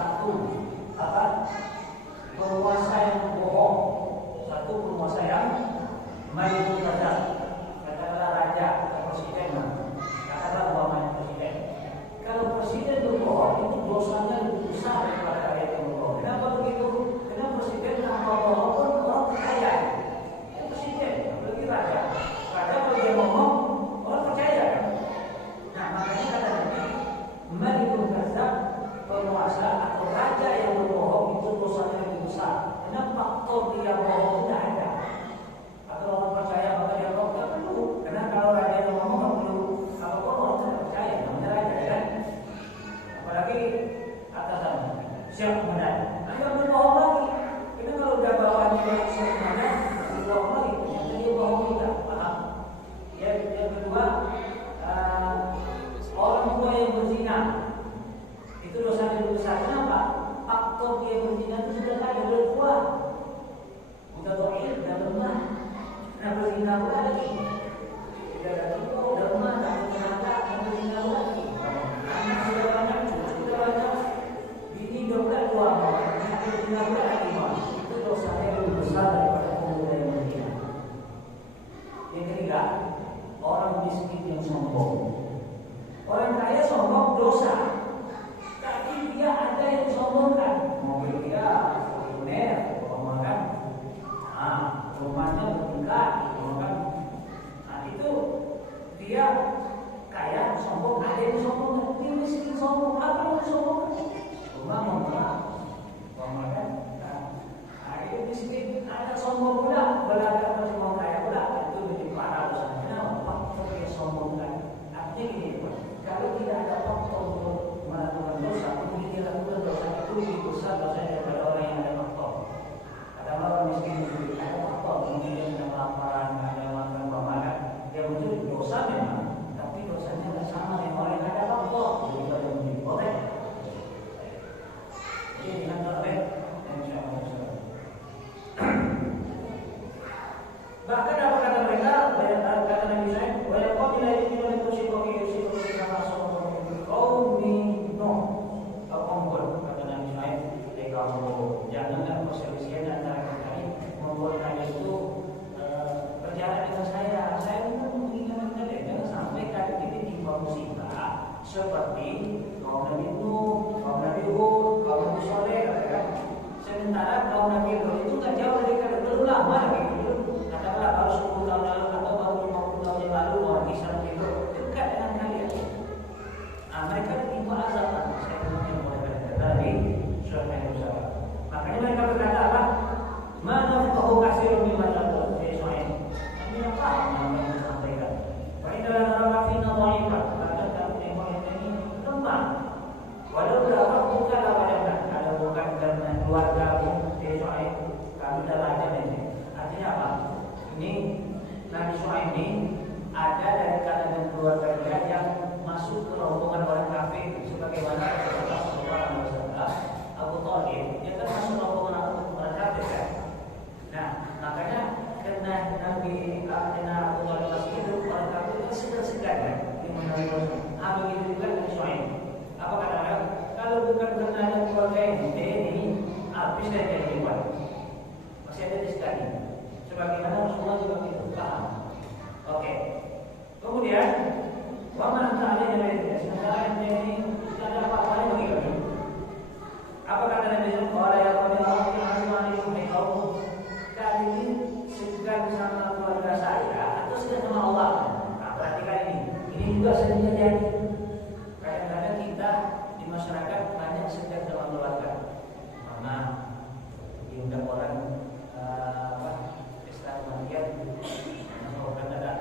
penguasa yang bohong. 1, penguasa yang main saja. Katakanlah raja atau presiden, katakanlah umpamanya presiden. Kalau presiden berbohong itu dosanya lebih besar daripada rakyat yang berbohong. Kenapa begitu? Karena presiden tanpa bohong pun orang percaya. Presiden, apalagi raja. Raja kalau dia ngomong orang percaya. Nah makanya kata Nabi, Malikul Kadzab, penguasa atau raja yang berbohong itu dosanya lebih besar. Karena faktor dia bohong tidak ada. Atau orang percaya maka dia bohong tidak perlu. Karena kalau raja yang ngomong tidak perlu. Kalau orang tidak percaya, namanya raja kan. Apalagi atasan siap kemudian. Ayo berbohong lagi. Karena kalau udah bawaannya siap kemudian, berbohong lagi. Ternyata dia bohong juga. Paham? Yang kedua, orang tua yang berzina itu dosa yang besar. Kenapa? Faktor dia berzina itu sudah ada, sudah tua, udah dohir, udah lemah. Nah berzina pula lagi, sudah ada tua, udah lemah, tak tenaga, dan berzina pula lagi. Anak sudah banyak, cucu sudah banyak, bini udah tua, anak berzina pula lagi. Itu dosanya lebih besar daripada pemuda yang berzina. Yang ketiga, orang miskin yang sombong. Orang kaya sombong dosa, tapi dia ada yang sombongkan. Mobil dia Fortuner, kan? Rumahnya bertingkat, kan? Nah itu dia kaya sombong, ada yang sombongkan. Dia miskin sombong, apa yang disombongkan? Rumah kan? Nah itu miskin, ada sombong pula, belaga sombong kaya pula. Itu lebih parah dosanya. Waktu dia sombongkan, artinya gini. Kalau tidak ada faktor untuk melakukan dosa, kemudian dia lakukan dosa itu lebih besar dosanya daripada orang yang ada faktor. Kadang orang miskin itu ada faktor, kemudian dia tidak kelaparan, ada makan pemakan, dia mencuri dosa memang, tapi dosanya tidak sama dengan orang yang ada faktor. Jadi kalau mencuri boleh. Jadi dengan boleh, insya Allah. kamu. Janganlah perselisihan antara kalian membuat kalian itu berjalan dengan saya. Saya pun mengingatkan kalian jangan sampai kalian ini ditimpa musibah seperti kaum Nabi Nuh, kaum Nabi Hud, kaum Nabi Saleh, kan? Sementara kaum Nabi Nuh itu nggak jauh dari kalian, belum lama lagi dulu. Katakanlah baru 10 tahun lalu atau baru 50 tahun yang lalu orang Israel itu dekat dengan kalian. Mereka ditimpa azab. Saya kemudian mulai dari surat Al-Baqarah. Makanya mereka berkata apa? Mana kau kasih lebih banyak sesuai? Kami apa yang mereka sampaikan? Padahal dalam fina dhaifah, ada dalam ini lemah. Walau berapa bukan awalnya, kalau bukan karena keluarga sesuai, kami dah ada ini. Artinya apa? Ini Nabi Syuaib ini ada dari kalangan keluarga dia yang masuk ke rombongan orang kafir sebagaimana Rasulullah Abu Thalib dia kan masuk rombongan orang kafir kan. Nah makanya karena Nabi Abu Thalib masih hidup orang kafir itu segar-segar kan di mana begitu juga Nabi Syuaib. Apa kata-kata kalau bukan karena ada keluarga ini habis dari kehidupan masih ada di sekali sebagaimana Rasulullah juga itu paham. Oke. Kemudian Waman ta'ala yang sementara ini tidak ada apa-apa bagi kami. Apa kata Nabi SAW? Qala ya qawmi Rabbi azmanikum hai kaum. Kali ini segan sama keluarga saya atau segan sama Allah. Nah, perhatikan ini. Ini juga sering terjadi. Kadang-kadang kita di masyarakat banyak segan sama keluarga. Mama diundang orang pesta kematian, orang ada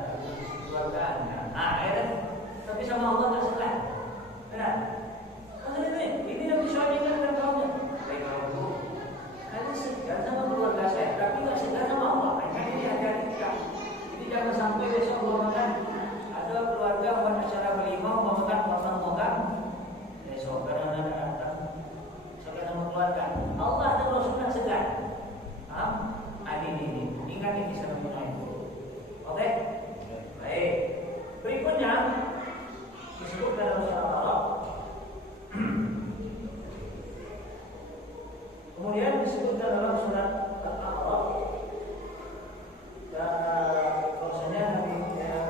keluarga. Tapi sama Allah tak segan. Benar? Ini Nabi Syuaib ingatkan kaumnya. Baik kaumku, kalian segan sama keluarga saya, tapi tak segan sama Allah. Kan ini hati-hati kita. Jadi jangan sampai besok makan ada keluarga buat acara berlimau makan potong-potong. Besok karena ada datang segan sama keluarga. Allah dan Rasul tak segan. Paham? Ini ingat ini sama Syuaib. Oke? Baik. Berikutnya disebut dalam surat Al-Araf. Kemudian disebut dalam surat Al-Araf bahwasanya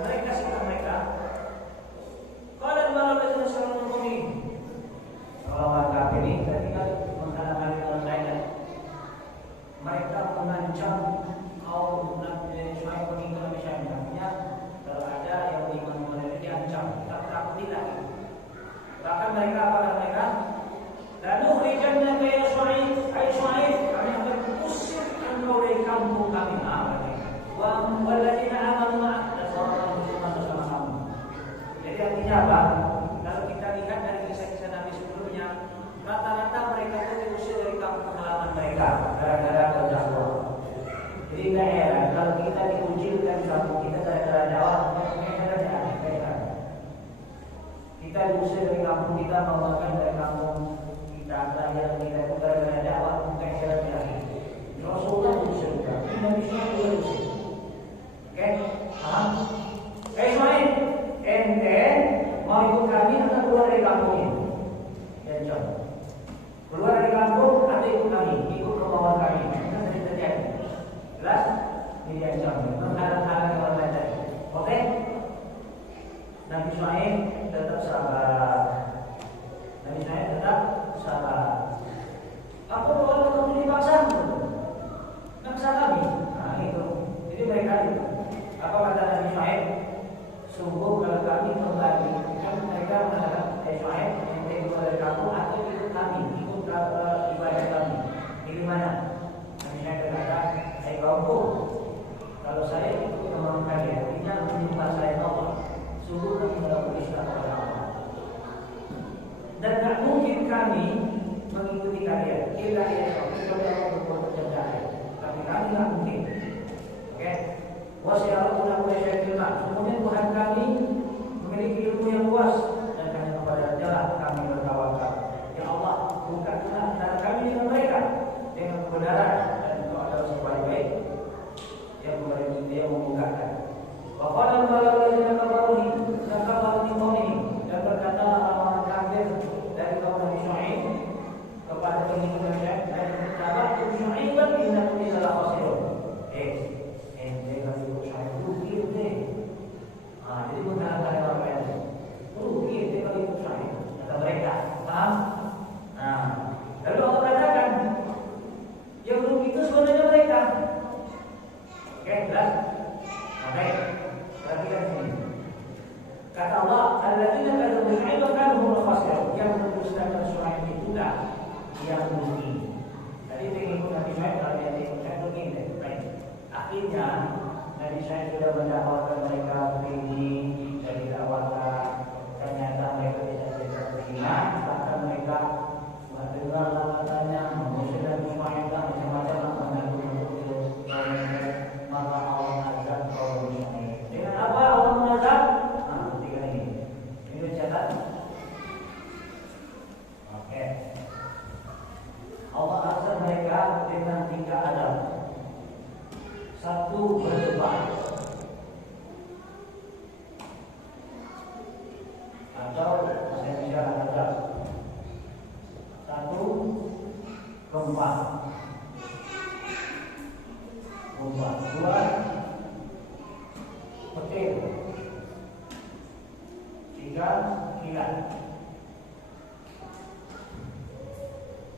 mereka sikap mereka kalau malam itu selalu ngomongin orang kafir ini ketika menghalang-halangi orang lain mereka mengancam kaum Nabi Syuaib meninggal Nabi Syuaib. Artinya kalau ada yang beriman kepada diancam, tak takuti lagi. Bahkan mereka apa kata mereka? Lalu rijannaka ya Syuaib, hai Syuaib, kami akan usir engkau dari kampung kami. Wa walladzina amanu ma'ak, dan orang-orang beriman bersama kamu. Jadi artinya apa? Kalau kita lihat dari kisah-kisah Nabi sebelumnya, rata-rata mereka itu diusir dari kampung halaman mereka gara-gara berdakwah. Jadi tidak heran kalau kita dikucilkan di kampung kita gara-gara dakwah, kita diusir dari kampung kita, membawakan dari kampung kita, pelajaran kita itu gara-gara dakwah, bukan heran lagi. Rasulullah diusir juga, Nabi Syuaib juga diusir. Oke, paham? Ismail, ente mau ikut kami atau keluar dari kampung ini? Dan contoh, keluar dari kampung atau ikut kami, ikut kemauan kami. Itu sering terjadi. Jelas? Ini yang contoh, menghalang-halangi orang lain tadi. Oke? Nabi Syuaib tetap sabar. Nabi Syuaib tetap sabar. Apa kalau kamu dipaksa? Maksa kami. Nah itu. Jadi mereka itu. Apa kata Nabi Syuaib? Sungguh kalau kami kembali, kan mereka mengatakan Syuaib yang keluar dari kampung atau ikut kami, ikut ibadah kami. Pilih mana? Nabi Syuaib berkata, hai kaumku, kalau saya ikut kemauan kalian, ini menyembah saya Allah. Sungguh kami melakukan Islam kepada Allah. Dan tak mungkin kami mengikuti kalian. Kita kepada Allah berbuat terjadi. Tapi kami tak mungkin. Oke? Wasyaratul asyai filmah. Kemudian Tuhan kami memiliki ilmu yang luas dan hanya kepada jalan kami bertawakal. Ya Allah, bukanlah antara kami dengan mereka dengan kebenaran dan engkau adalah sebaik-baik yang memberi dia membukakan. Waqala al-malaikatu kafaru ini dan berkata orang-orang kafir dari kaum Nabi Syuaib kepada pengikut mereka dan dengan 3 adab. 1, berdebat atau saya bicara adab. 1, gempa. 2, petir. 3, kilat.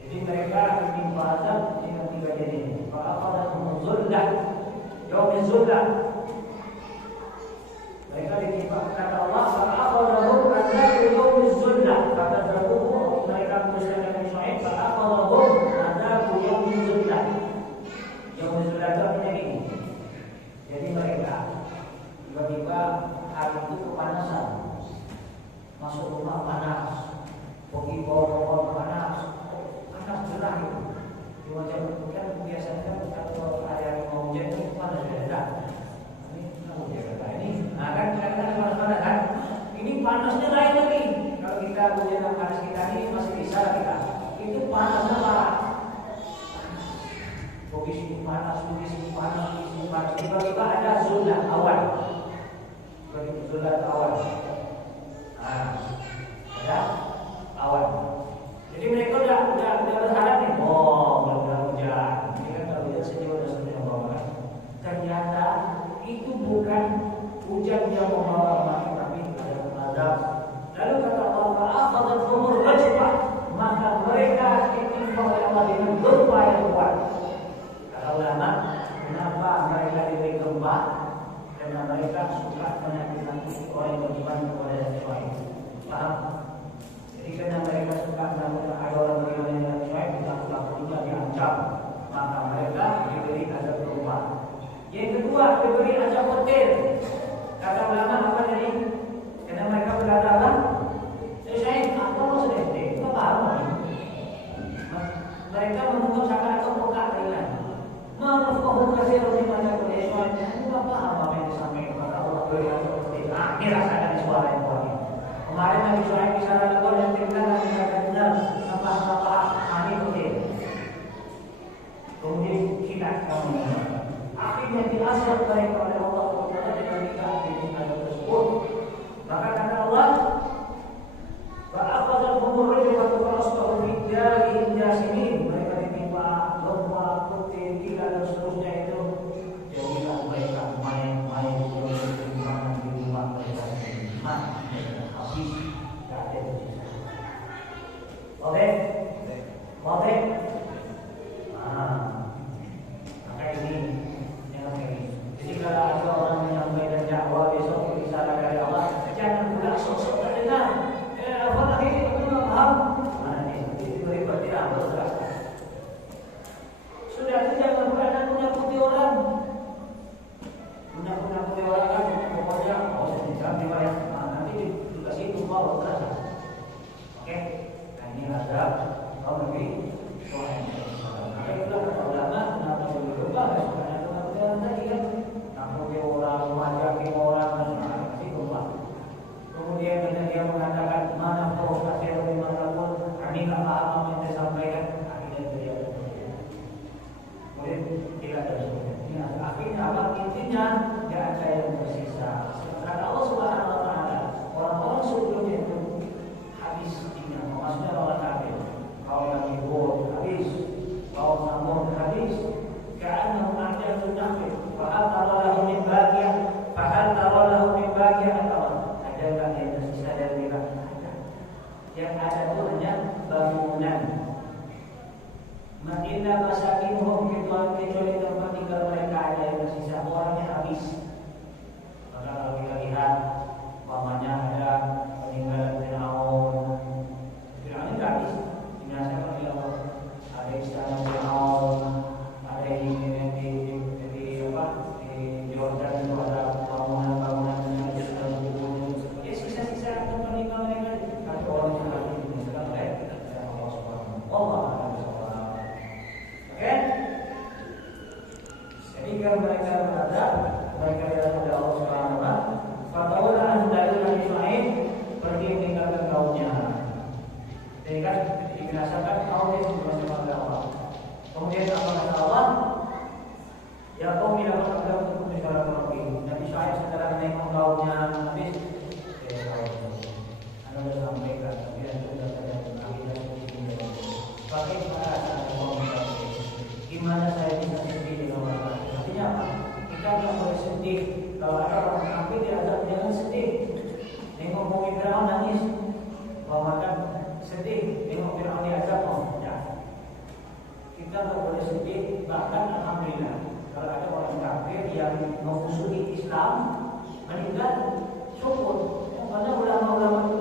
Jadi mereka ditimpa azab dengan 3 jenis. Fa'akhadhahum zullah, yaumul zullah. Mereka ditimpa, kata Allah, fa'akhadhahum azab yaumul zullah. Kata Zabuhu, mereka berusaha dengan Shu'aib, fa'akhadhahum azab yaumul zullah. Yaumul zullah itu artinya ini. Jadi mereka tiba-tiba hari itu kepanasan, masuk rumah panas, pergi bawa panas gerah itu. Di macam kan biasanya kalau ada mau hujan itu panas beda. Ini mau jaga ini. Nah kan kadang-kadang panas-panas kan. Ini panasnya lain lagi. Kalau kita hujan panas kita ini masih bisa kita. Itu panasnya parah. Posisi panas, posisi panas, posisi panas. Tiba-tiba ada zona awan. Tiba-tiba zona awan. Nah, ada awan. Jadi mereka udah berharap nih, mudah-mudahan hujan. Ini kan kalau hujan sejuk dan seterusnya membawa. Ternyata itu bukan hujan yang membawa mati, tapi ada azab. Lalu kata Allah, fa'akhadhahumur rajfah, maka mereka ditimpa oleh Allah dengan gempa yang kuat. Kata ulama, kenapa mereka diberi gempa? Karena mereka suka menyakiti orang yang beriman kepada Tuhan. Paham? Jadi karena mereka suka melakukan ada orang beriman dengan Tuhan, kita juga diancam. Maka mereka diberi azab berupa. Yang kedua, diberi azab petir. Kata ulama apa tadi? Karena mereka berkata apa? Saya apa maksudnya? Kita paham. Mereka menganggap seakan-akan pekak ringan. Menurut kasih roti macam Tuhan, kita paham apa yang disampaikan. Maka Allah beri azab petir. Ini rasakan suara yang kuat. Kemarin Nabi Shu'aib bisa lakukan yang tinggal dan tidak benar apa-apa ini petir. Kemudian kita akhirnya diazab mereka oleh Allah Taala dengan dikasih azab tersebut. Maka kata Allah, fa'akhadhahum ar-rajfatu fa'asbahu fi darihim jasimin. Mereka ditimpa gempa, petir, kilat dan seterusnya itu. Jadilah mereka main-main di rumah mereka sendiri. Habis tak ada sisa. Boleh? Boleh? Maka ini yang ini. Jadi kalau ada orang menyampaikan dakwah besok risalah dari Allah, jangan pula sok-sok tak dengar. Apa lagi? Aku tak paham. Itu mereka tidak bergerak. Sudah itu jangan pula nak punya orang. Punya orang kan pokoknya jangan dibayar. Nanti dikasih tumpah berasa. Oke? Nah ini ada kau Nabi Shu'aib. Maka itulah kata ulama kenapa boleh berubah. Sebenarnya teman-teman tadi kan namanya orang, mengajaki orang dan kasih tumpah. Kemudian bila dia mengatakan mana provokasi atau dimanapun, kami tak paham apa yang saya sampaikan. Akhirnya dia kemudian tidak ada sebagainya. Akhirnya apa? Intinya tidak ada yang tersisa. Kata Allah Subhanahu Wa Taala, orang-orang sebelumnya itu habis dunia. Maksudnya orang kafir. Kaum Nabi Hud habis, kaum Samud habis. Ka'annahum a'jazun nakhil. Fahal tara lahum min baqiyah? Fahal tara lahum min baqiyah? Adakah yang tersisa dari mereka? Ada. Yang ada itu hanya bangunan. Makinlah masakinuhum kecuali tempat tinggal mereka ada yang tersisa. Orangnya habis. Maka kalau kita lihat umpamanya ada peninggalan Fir'aun. Fir'aun itu habis. Dinasakan oleh Allah. Ada istana Fir'aun, ada di Jordan itu ada bangunan-bangunan yang seperti sisa-sisa tempat tinggal mereka. Ada orang yang habis dinasakan oleh Allah Subhanahu Wa Taala. Oke? Jadi kalau mereka berada, mereka datang dari Allah Subhanahu Wa Taala. Fatawala dari Nabi Shu'aib pergi meninggalkan kaumnya. Jadi kan dibinasakan kaum yang bersama Allah. Kemudian apa kata Allah? Ya kaum yang menganggap untuk bicara Rabbi. Nabi Syuaib sekarang nengok kaumnya habis. Anda sudah sampaikan, tapi yang sudah terjadi akibat ini. Bagaimana saya mau gimana saya bisa sedih dengan orang? Artinya apa? Kita tidak boleh sedih. Kalau ada orang kafir diajak jangan sedih. Nengok bumi Firaun nangis, mau makan sedih. Nengok Firaun diajak mau ya. Kita tidak boleh sedih. Bahkan alhamdulillah kalau ada orang kafir yang memusuhi Islam meninggal, syukur. Karena ulama-ulama